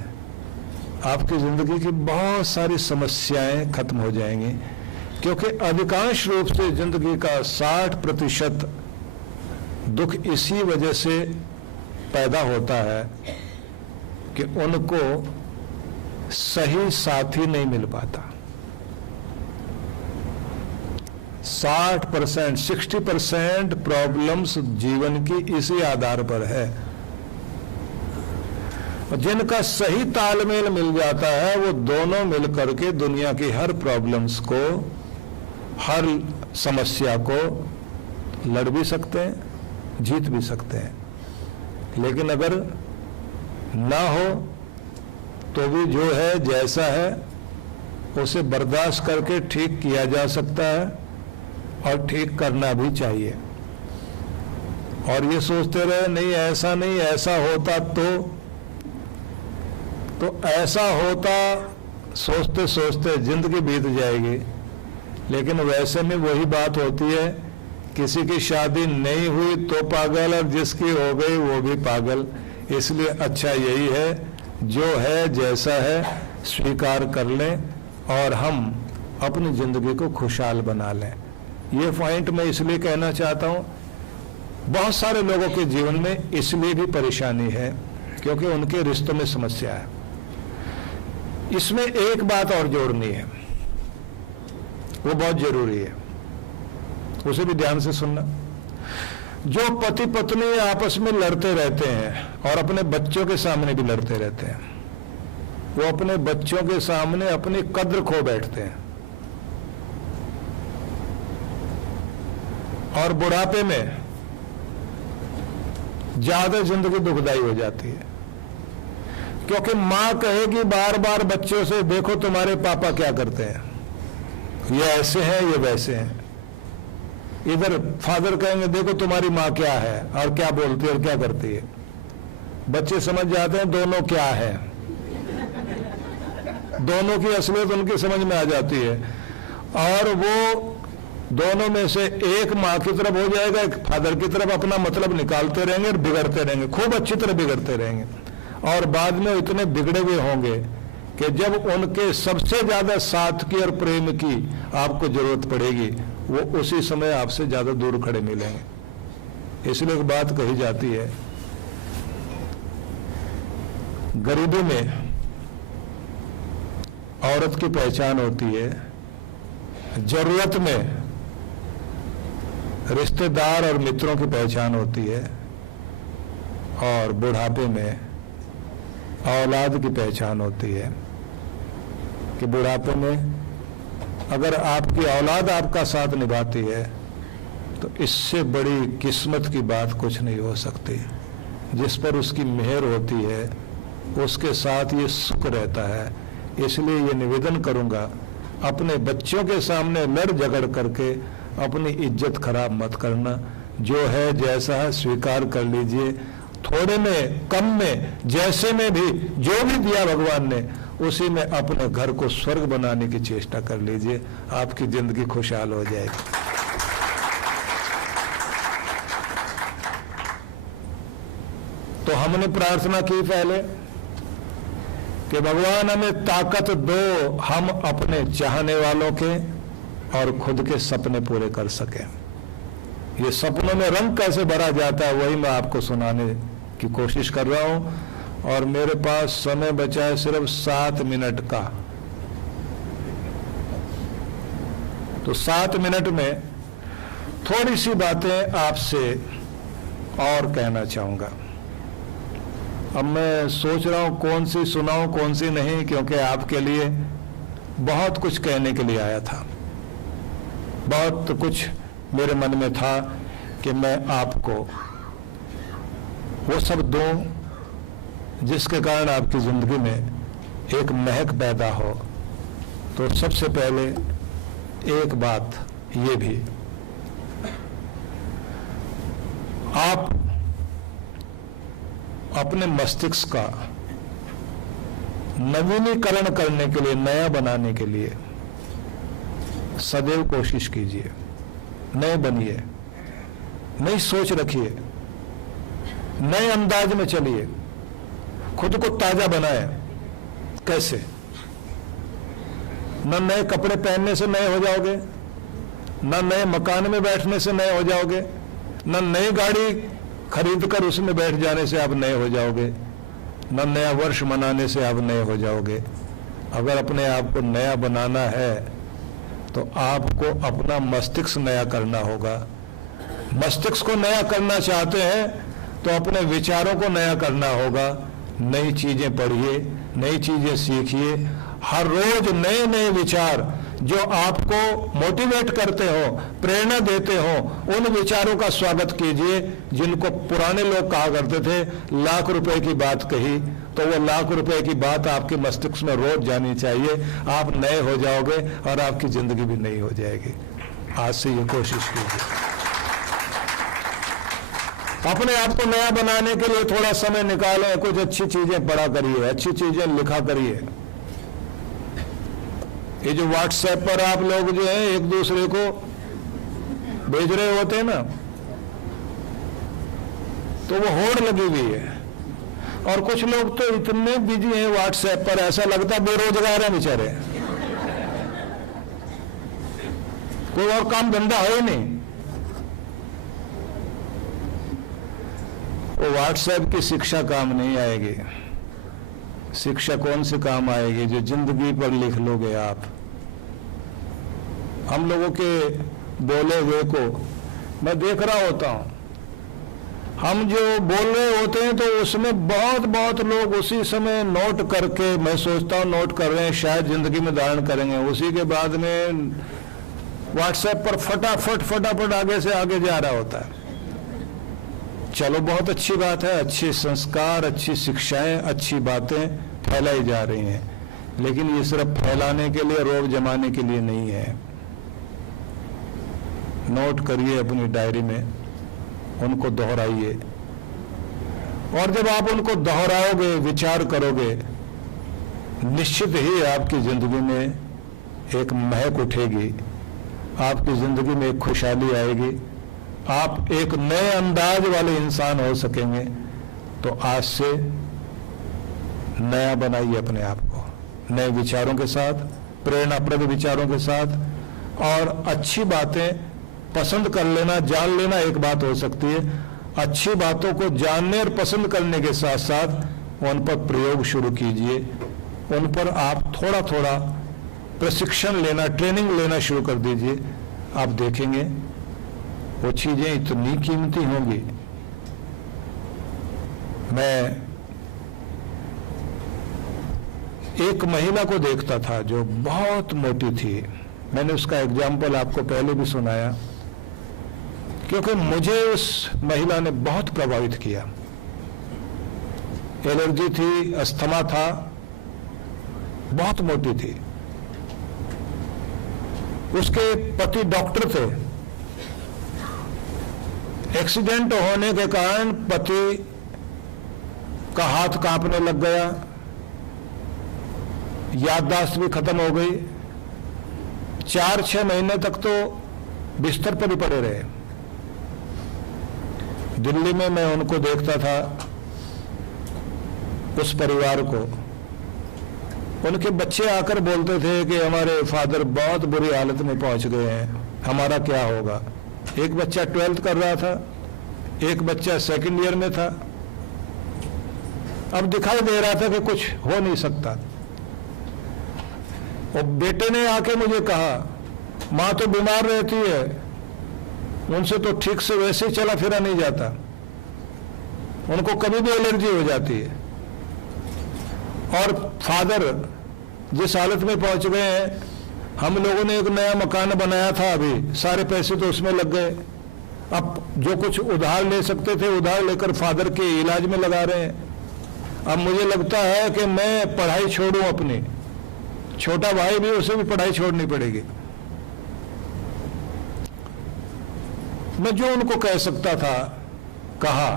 आपकी जिंदगी की बहुत सारी समस्याएं खत्म हो जाएंगी। क्योंकि अधिकांश रूप से जिंदगी का 60% दुख इसी वजह से पैदा होता है कि उनको सही साथी नहीं मिल पाता। 60% प्रॉब्लम्स जीवन की इसी आधार पर है। जिनका सही तालमेल मिल जाता है, वो दोनों मिलकर के दुनिया की हर प्रॉब्लम्स को, हर समस्या को लड़ भी सकते हैं, जीत भी सकते हैं। लेकिन अगर ना हो तो भी जो है जैसा है उसे बर्दाश्त करके ठीक किया जा सकता है, और ठीक करना भी चाहिए। और ये सोचते रहे नहीं ऐसा नहीं, ऐसा होता तो ऐसा होता सोचते सोचते जिंदगी बीत जाएगी। लेकिन वैसे में वही बात होती है, किसी की शादी नहीं हुई तो पागल, और जिसकी हो गई वो भी पागल। इसलिए अच्छा यही है, जो है जैसा है स्वीकार कर लें, और हम अपनी जिंदगी को खुशहाल बना लें। ये पॉइंट मैं इसलिए कहना चाहता हूँ, बहुत सारे लोगों के जीवन में इसलिए भी परेशानी है क्योंकि उनके रिश्तों में समस्या है। इसमें एक बात और जोड़नी है, वो बहुत जरूरी है, उसे भी ध्यान से सुनना। जो पति पत्नी आपस में लड़ते रहते हैं और अपने बच्चों के सामने भी लड़ते रहते हैं, वो अपने बच्चों के सामने अपनी कद्र खो बैठते हैं, और बुढ़ापे में ज्यादा जिंदगी दुखदाई हो जाती है। क्योंकि मां कहेगी बार बार बच्चों से, देखो तुम्हारे पापा क्या करते हैं, ये ऐसे हैं, ये वैसे हैं। इधर फादर कहेंगे देखो तुम्हारी माँ क्या है और क्या बोलती है और क्या करती है। बच्चे समझ जाते हैं दोनों क्या है, दोनों की असलियत उनकी समझ में आ जाती है, और वो दोनों में से एक माँ की तरफ हो जाएगा, एक फादर की तरफ अपना मतलब निकालते रहेंगे और बिगड़ते रहेंगे, खूब अच्छी तरह बिगड़ते रहेंगे, और बाद में इतने बिगड़े हुए होंगे कि जब उनके सबसे ज्यादा साथ की और प्रेम की आपको जरूरत पड़ेगी, वो उसी समय आपसे ज्यादा दूर खड़े मिलेंगे। इसलिए एक बात कही जाती है, गरीबी में औरत की पहचान होती है, जरूरत में रिश्तेदार और मित्रों की पहचान होती है, और बुढ़ापे में औलाद की पहचान होती है कि बुढ़ापे में अगर आपकी औलाद आपका साथ निभाती है तो इससे बड़ी किस्मत की बात कुछ नहीं हो सकती। जिस पर उसकी मेहर होती है उसके साथ ये सुख रहता है। इसलिए ये निवेदन करूंगा, अपने बच्चों के सामने लड़ झगड़ करके अपनी इज्जत खराब मत करना। जो है जैसा है स्वीकार कर लीजिए, थोड़े में कम में जैसे में भी जो भी दिया भगवान ने उसी में अपने घर को स्वर्ग बनाने की चेष्टा कर लीजिए, आपकी जिंदगी खुशहाल हो जाएगी। तो हमने प्रार्थना की पहले कि भगवान हमें ताकत दो, हम अपने चाहने वालों के और खुद के सपने पूरे कर सकें। ये सपनों में रंग कैसे भरा जाता है वही मैं आपको सुनाने की कोशिश कर रहा हूं, और मेरे पास समय बचा है सिर्फ 7 मिनट का। तो 7 मिनट में थोड़ी सी बातें आपसे और कहना चाहूंगा। अब मैं सोच रहा हूं कौन सी सुनाऊं कौन सी नहीं, क्योंकि आपके लिए बहुत कुछ कहने के लिए आया था, बहुत कुछ मेरे मन में था कि मैं आपको वो सब दूं जिसके कारण आपकी जिंदगी में एक महक पैदा हो। तो सबसे पहले एक बात ये भी, आप अपने मस्तिष्क का नवीनीकरण करने के लिए, नया बनाने के लिए सदैव कोशिश कीजिए। नए बनिए, नई सोच रखिए, नए अंदाज में चलिए, खुद को ताजा बनाए। कैसे? न नए कपड़े पहनने से नए हो जाओगे, न नए मकान में बैठने से नए हो जाओगे, न नई गाड़ी खरीद कर उसमें बैठ जाने से आप नए हो जाओगे, न नया वर्ष मनाने से आप नए हो जाओगे। अगर अपने आप को नया बनाना है तो आपको अपना मस्तिष्क नया करना होगा। मस्तिष्क को नया करना चाहते हैं तो अपने विचारों को नया करना होगा। नई चीजें पढ़िए, नई चीजें सीखिए, हर रोज नए नए विचार जो आपको मोटिवेट करते हो, प्रेरणा देते हो, उन विचारों का स्वागत कीजिए। जिनको पुराने लोग कहा करते थे लाख रुपए की बात कही, तो वो लाख रुपए की बात आपके मस्तिष्क में रोज जानी चाहिए। आप नए हो जाओगे और आपकी जिंदगी भी नई हो जाएगी। आज से ये कोशिश कीजिए। अपने आप को नया बनाने के लिए थोड़ा समय निकालें, कुछ अच्छी चीजें पढ़ा करिए, अच्छी चीजें लिखा करिए। ये जो व्हाट्सएप पर आप लोग जो है एक दूसरे को भेज रहे होते हैं ना, तो वो होड़ लगी हुई है। और कुछ लोग तो इतने बिजी हैं व्हाट्सएप पर, ऐसा लगता है बेरोजगार है बेचारे, कोई और काम धंधा है ही नहीं। वो व्हाट्सएप की शिक्षा काम नहीं आएगी। शिक्षा कौन से काम आएगी? जो जिंदगी पर लिख लोगे आप। हम लोगों के बोले हुए को मैं देख रहा होता हूं, हम जो बोल रहे होते हैं तो उसमें बहुत बहुत लोग उसी समय नोट करके, मैं सोचता हूं नोट कर रहे हैं, शायद जिंदगी में धारण करेंगे। उसी के बाद में व्हाट्सएप पर फटाफट आगे से आगे जा रहा होता है। चलो बहुत अच्छी बात है, अच्छे संस्कार, अच्छी शिक्षाएं, अच्छी बातें फैलाई जा रही हैं, लेकिन ये सिर्फ फैलाने के लिए, रोब जमाने के लिए नहीं है। नोट करिए अपनी डायरी में, उनको दोहराइए, और जब आप उनको दोहराओगे, विचार करोगे, निश्चित ही आपकी जिंदगी में एक महक उठेगी, आपकी जिंदगी में एक खुशहाली आएगी, आप एक नए अंदाज वाले इंसान हो सकेंगे। तो आज से नया बनाइए अपने आप को, नए विचारों के साथ, प्रेरणाप्रद विचारों के साथ, और अच्छी बातें पसंद कर लेना, जान लेना एक बात हो सकती है। अच्छी बातों को जानने और पसंद करने के साथ साथ उन पर प्रयोग शुरू कीजिए, उन पर आप थोड़ा थोड़ा प्रशिक्षण लेना, ट्रेनिंग लेना शुरू कर दीजिए। आप देखेंगे वो चीजें इतनी कीमती होंगी। मैं एक महिला को देखता था जो बहुत मोटी थी। मैंने उसका एग्जाम्पल आपको पहले भी सुनाया, क्योंकि मुझे उस महिला ने बहुत प्रभावित किया। एलर्जी थी, अस्थमा था, बहुत मोटी थी। उसके पति डॉक्टर थे। एक्सीडेंट होने के कारण पति का हाथ कांपने लग गया, याददाश्त भी खत्म हो गई। 4-6 महीने तक तो बिस्तर पर ही पड़े रहे। दिल्ली में मैं उनको देखता था, उस परिवार को। उनके बच्चे आकर बोलते थे कि हमारे फादर बहुत बुरी हालत में पहुंच गए हैं, हमारा क्या होगा। एक बच्चा 12th कर रहा था, एक बच्चा 2nd ईयर में था। अब दिखाई दे रहा था कि कुछ हो नहीं सकता। और बेटे ने आके मुझे कहा, माँ तो बीमार रहती है, उनसे तो ठीक से वैसे ही चला फिरा नहीं जाता, उनको कभी भी एलर्जी हो जाती है। और फादर जिस हालत में पहुंच गए हैं, हम लोगों ने एक नया मकान बनाया था, अभी सारे पैसे तो उसमें लग गए। अब जो कुछ उधार ले सकते थे उधार लेकर फादर के इलाज में लगा रहे हैं। अब मुझे लगता है कि मैं पढ़ाई छोड़ूं अपनी, छोटा भाई भी, उसे भी पढ़ाई छोड़नी पड़ेगी। मैं जो उनको कह सकता था कहा।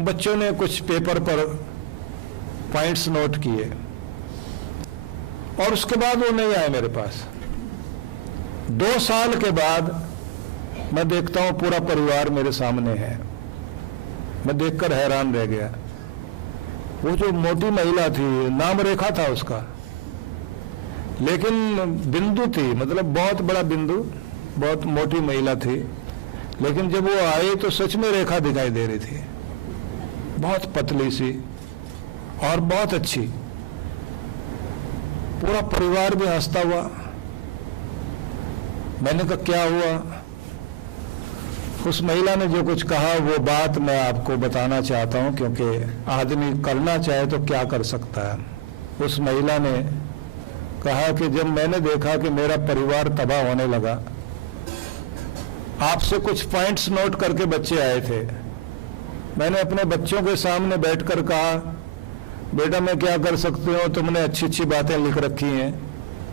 बच्चों ने कुछ पेपर पर पॉइंट्स नोट किए और उसके बाद वो नहीं आए मेरे पास। 2 साल के बाद मैं देखता हूं पूरा परिवार मेरे सामने है। मैं देखकर हैरान रह गया। वो जो मोटी महिला थी, नाम रेखा था उसका, लेकिन बिंदु थी, मतलब बहुत बड़ा बिंदु, बहुत मोटी महिला थी। लेकिन जब वो आई तो सच में रेखा दिखाई दे रही थी, बहुत पतली सी और बहुत अच्छी। पूरा परिवार भी हंसता हुआ। मैंने कहा क्या हुआ? उस महिला ने जो कुछ कहा वो बात मैं आपको बताना चाहता हूं, क्योंकि आदमी करना चाहे तो क्या कर सकता है। उस महिला ने कहा कि जब मैंने देखा कि मेरा परिवार तबाह होने लगा, आपसे कुछ पॉइंट्स नोट करके बच्चे आए थे। मैंने अपने बच्चों के सामने बैठकर कहा, बेटा मैं क्या कर सकती हूँ, तुमने अच्छी अच्छी बातें लिख रखी हैं,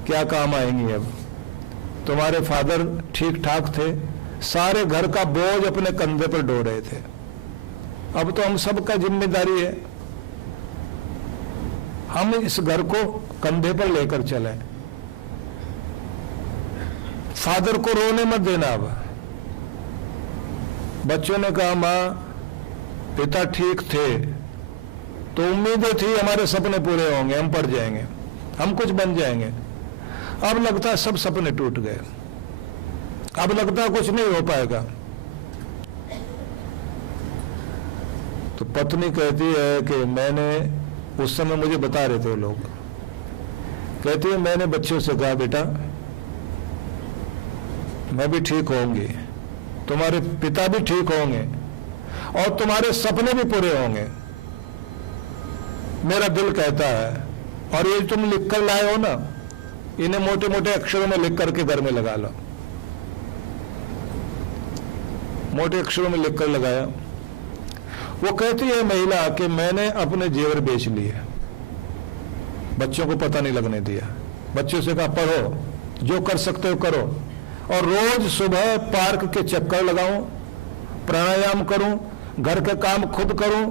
क्या काम आएंगी। अब तुम्हारे फादर ठीक ठाक थे, सारे घर का बोझ अपने कंधे पर ढो रहे थे, अब तो हम सबका जिम्मेदारी है, हम इस घर को कंधे पर लेकर चलें। फादर को रोने मत देना। अब बच्चों ने कहा, मां पिता ठीक थे तो उम्मीदें थी हमारे सपने पूरे होंगे, हम पढ़ जाएंगे, हम कुछ बन जाएंगे। अब लगता है सब सपने टूट गए, अब लगता है कुछ नहीं हो पाएगा। तो पत्नी कहती है कि मैंने, उस समय मुझे बता रहे थे वो लोग, कहती है मैंने बच्चों से कहा, बेटा मैं भी ठीक होंगी, तुम्हारे पिता भी ठीक होंगे और तुम्हारे सपने भी पूरे होंगे, मेरा दिल कहता है। और ये तुम लिख कर लाए हो ना, इन्हें मोटे मोटे अक्षरों में लिख करके घर में लगा लो। मोटे अक्षरों में लिख कर लगाया। वो कहती है महिला कि मैंने अपने जेवर बेच लिए, बच्चों को पता नहीं लगने दिया। बच्चों से कहा पढ़ो, जो कर सकते हो करो, और रोज सुबह पार्क के चक्कर लगाऊं, प्राणायाम करूं, घर के काम खुद करूं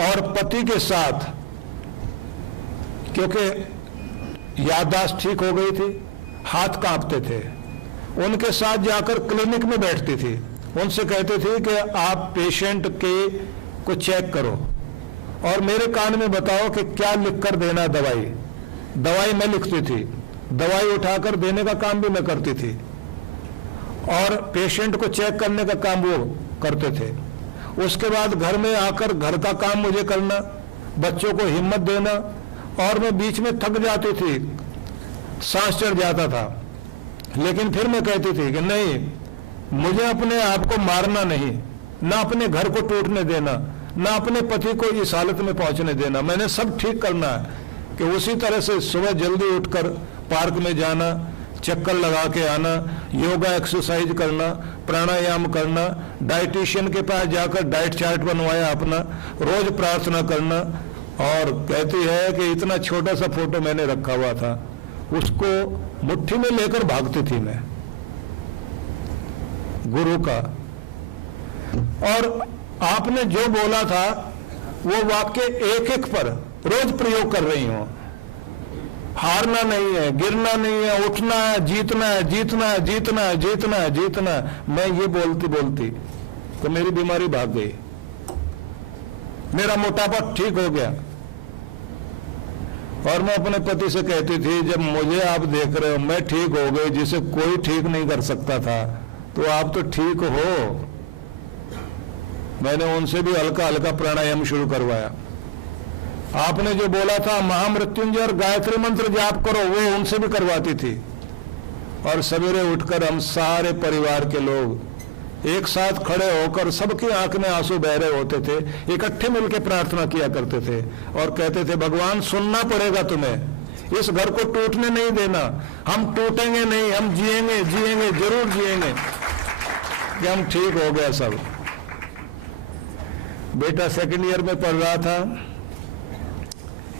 और पति के साथ, क्योंकि याददाश्त ठीक हो गई थी, हाथ कांपते थे, उनके साथ जाकर क्लिनिक में बैठती थी, उनसे कहते थे कि आप पेशेंट के को चेक करो और मेरे कान में बताओ कि क्या लिख कर देना दवाई। दवाई मैं लिखती थी, दवाई उठाकर देने का काम भी मैं करती थी और पेशेंट को चेक करने का काम वो करते थे। उसके बाद घर में आकर घर का काम मुझे करना, बच्चों को हिम्मत देना, और मैं बीच में थक जाती थी, सांस चढ़ जाता था, लेकिन फिर मैं कहती थी कि नहीं, मुझे अपने आप को मारना नहीं, ना अपने घर को टूटने देना, ना अपने पति को इस हालत में पहुंचने देना, मैंने सब ठीक करना है। कि उसी तरह से सुबह जल्दी उठकर पार्क में जाना, चक्कर लगा के आना, योगा एक्सरसाइज करना, प्राणायाम करना, डाइटिशियन के पास जाकर डाइट चार्ट बनवाया अपना, रोज प्रार्थना करना। और कहती है कि इतना छोटा सा फोटो मैंने रखा हुआ था, उसको मुट्ठी में लेकर भागती थी मैं, गुरु का। और आपने जो बोला था वो वाक्य एक एक पर रोज प्रयोग कर रही हूं। हारना नहीं है, गिरना नहीं है, उठना है, जीतना है, जीतना है, जीतना है, जीतना है, जीतना है। मैं ये बोलती बोलती तो मेरी बीमारी भाग गई, मेरा मोटापा ठीक हो गया। और मैं अपने पति से कहती थी, जब मुझे आप देख रहे हो मैं ठीक हो गई, जिसे कोई ठीक नहीं कर सकता था, तो आप तो ठीक हो। मैंने उनसे भी हल्का हल्का प्राणायाम शुरू करवाया। आपने जो बोला था महामृत्युंजय और गायत्री मंत्र जाप करो, वो उनसे भी करवाती थी। और सवेरे उठकर हम सारे परिवार के लोग एक साथ खड़े होकर, सबकी आंख में आंसू बह रहे होते थे, इकट्ठे मिलकर प्रार्थना किया करते थे और कहते थे, भगवान सुनना पड़ेगा तुम्हें, इस घर को टूटने नहीं देना, हम टूटेंगे नहीं, हम जिएंगे, जिएंगे, जरूर जिएंगे। कि हम ठीक हो गया सब। बेटा सेकंड ईयर में पढ़ रहा था,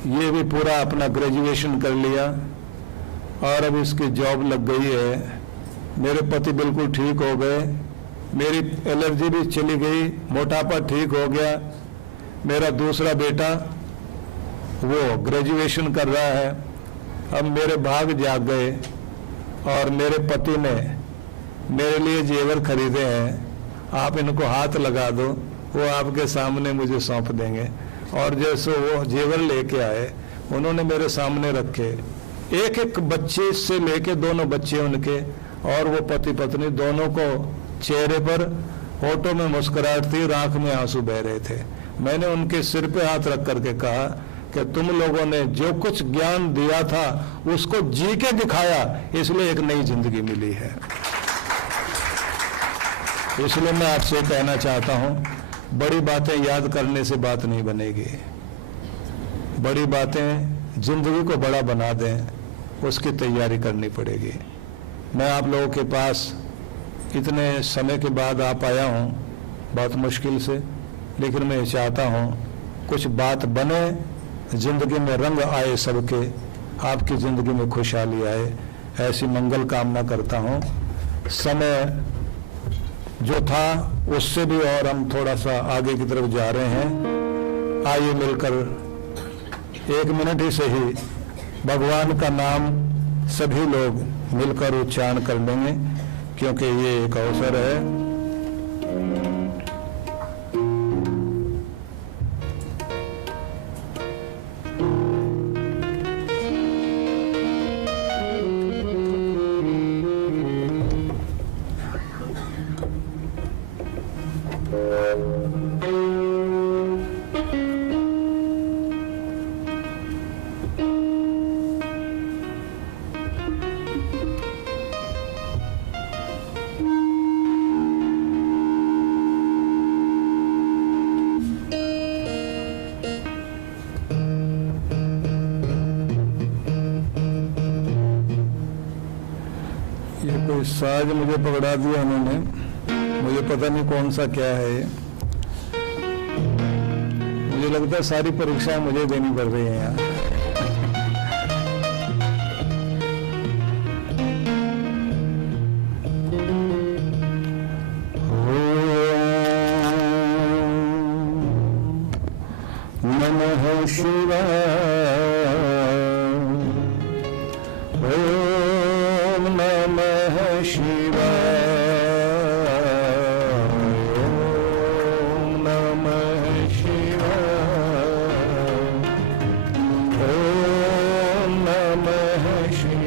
ये भी पूरा अपना ग्रेजुएशन कर लिया और अब इसकी जॉब लग गई है। मेरे पति बिल्कुल ठीक हो गए, मेरी एलर्जी भी चली गई, मोटापा ठीक हो गया। मेरा दूसरा बेटा वो ग्रेजुएशन कर रहा है। अब मेरे भाग जाग गए और मेरे पति ने मेरे लिए जेवर खरीदे हैं। आप इनको हाथ लगा दो, वो आपके सामने मुझे सौंप देंगे। और जैसे वो जेवर लेके आए, उन्होंने मेरे सामने रखे, एक एक बच्चे से लेके दोनों बच्चे उनके, और वो पति पत्नी दोनों को चेहरे पर होठों में मुस्कुराहट थी, आंख में आंसू बह रहे थे। मैंने उनके सिर पे हाथ रख करके कहा कि तुम लोगों ने जो कुछ ज्ञान दिया था उसको जी के दिखाया, इसलिए एक नई जिंदगी मिली है। इसलिए मैं आपसे कहना चाहता हूं, बड़ी बातें याद करने से बात नहीं बनेगी। बड़ी बातें जिंदगी को बड़ा बना दें, उसकी तैयारी करनी पड़ेगी। मैं आप लोगों के पास इतने समय के बाद आ पाया हूँ, बहुत मुश्किल से, लेकिन मैं चाहता हूँ कुछ बात बने, जिंदगी में रंग आए सबके, आपकी जिंदगी में खुशहाली आए, ऐसी मंगल कामना करता हूँ। समय जो था उससे भी और हम थोड़ा सा आगे की तरफ जा रहे हैं। आइए मिलकर 1 मिनट ही सही भगवान का नाम सभी लोग मिलकर उच्चारण कर लेंगे, क्योंकि ये एक अवसर है। कोई साज मुझे पकड़ा दिया उन्होंने, मुझे पता नहीं कौन सा क्या है ये। मुझे लगता है सारी परीक्षाएं मुझे देनी पड़ रही हैं यहाँ। शिवाय, ओम नमः शिवाय, ओम नमः शिवाय, ओम नमः शिवाय।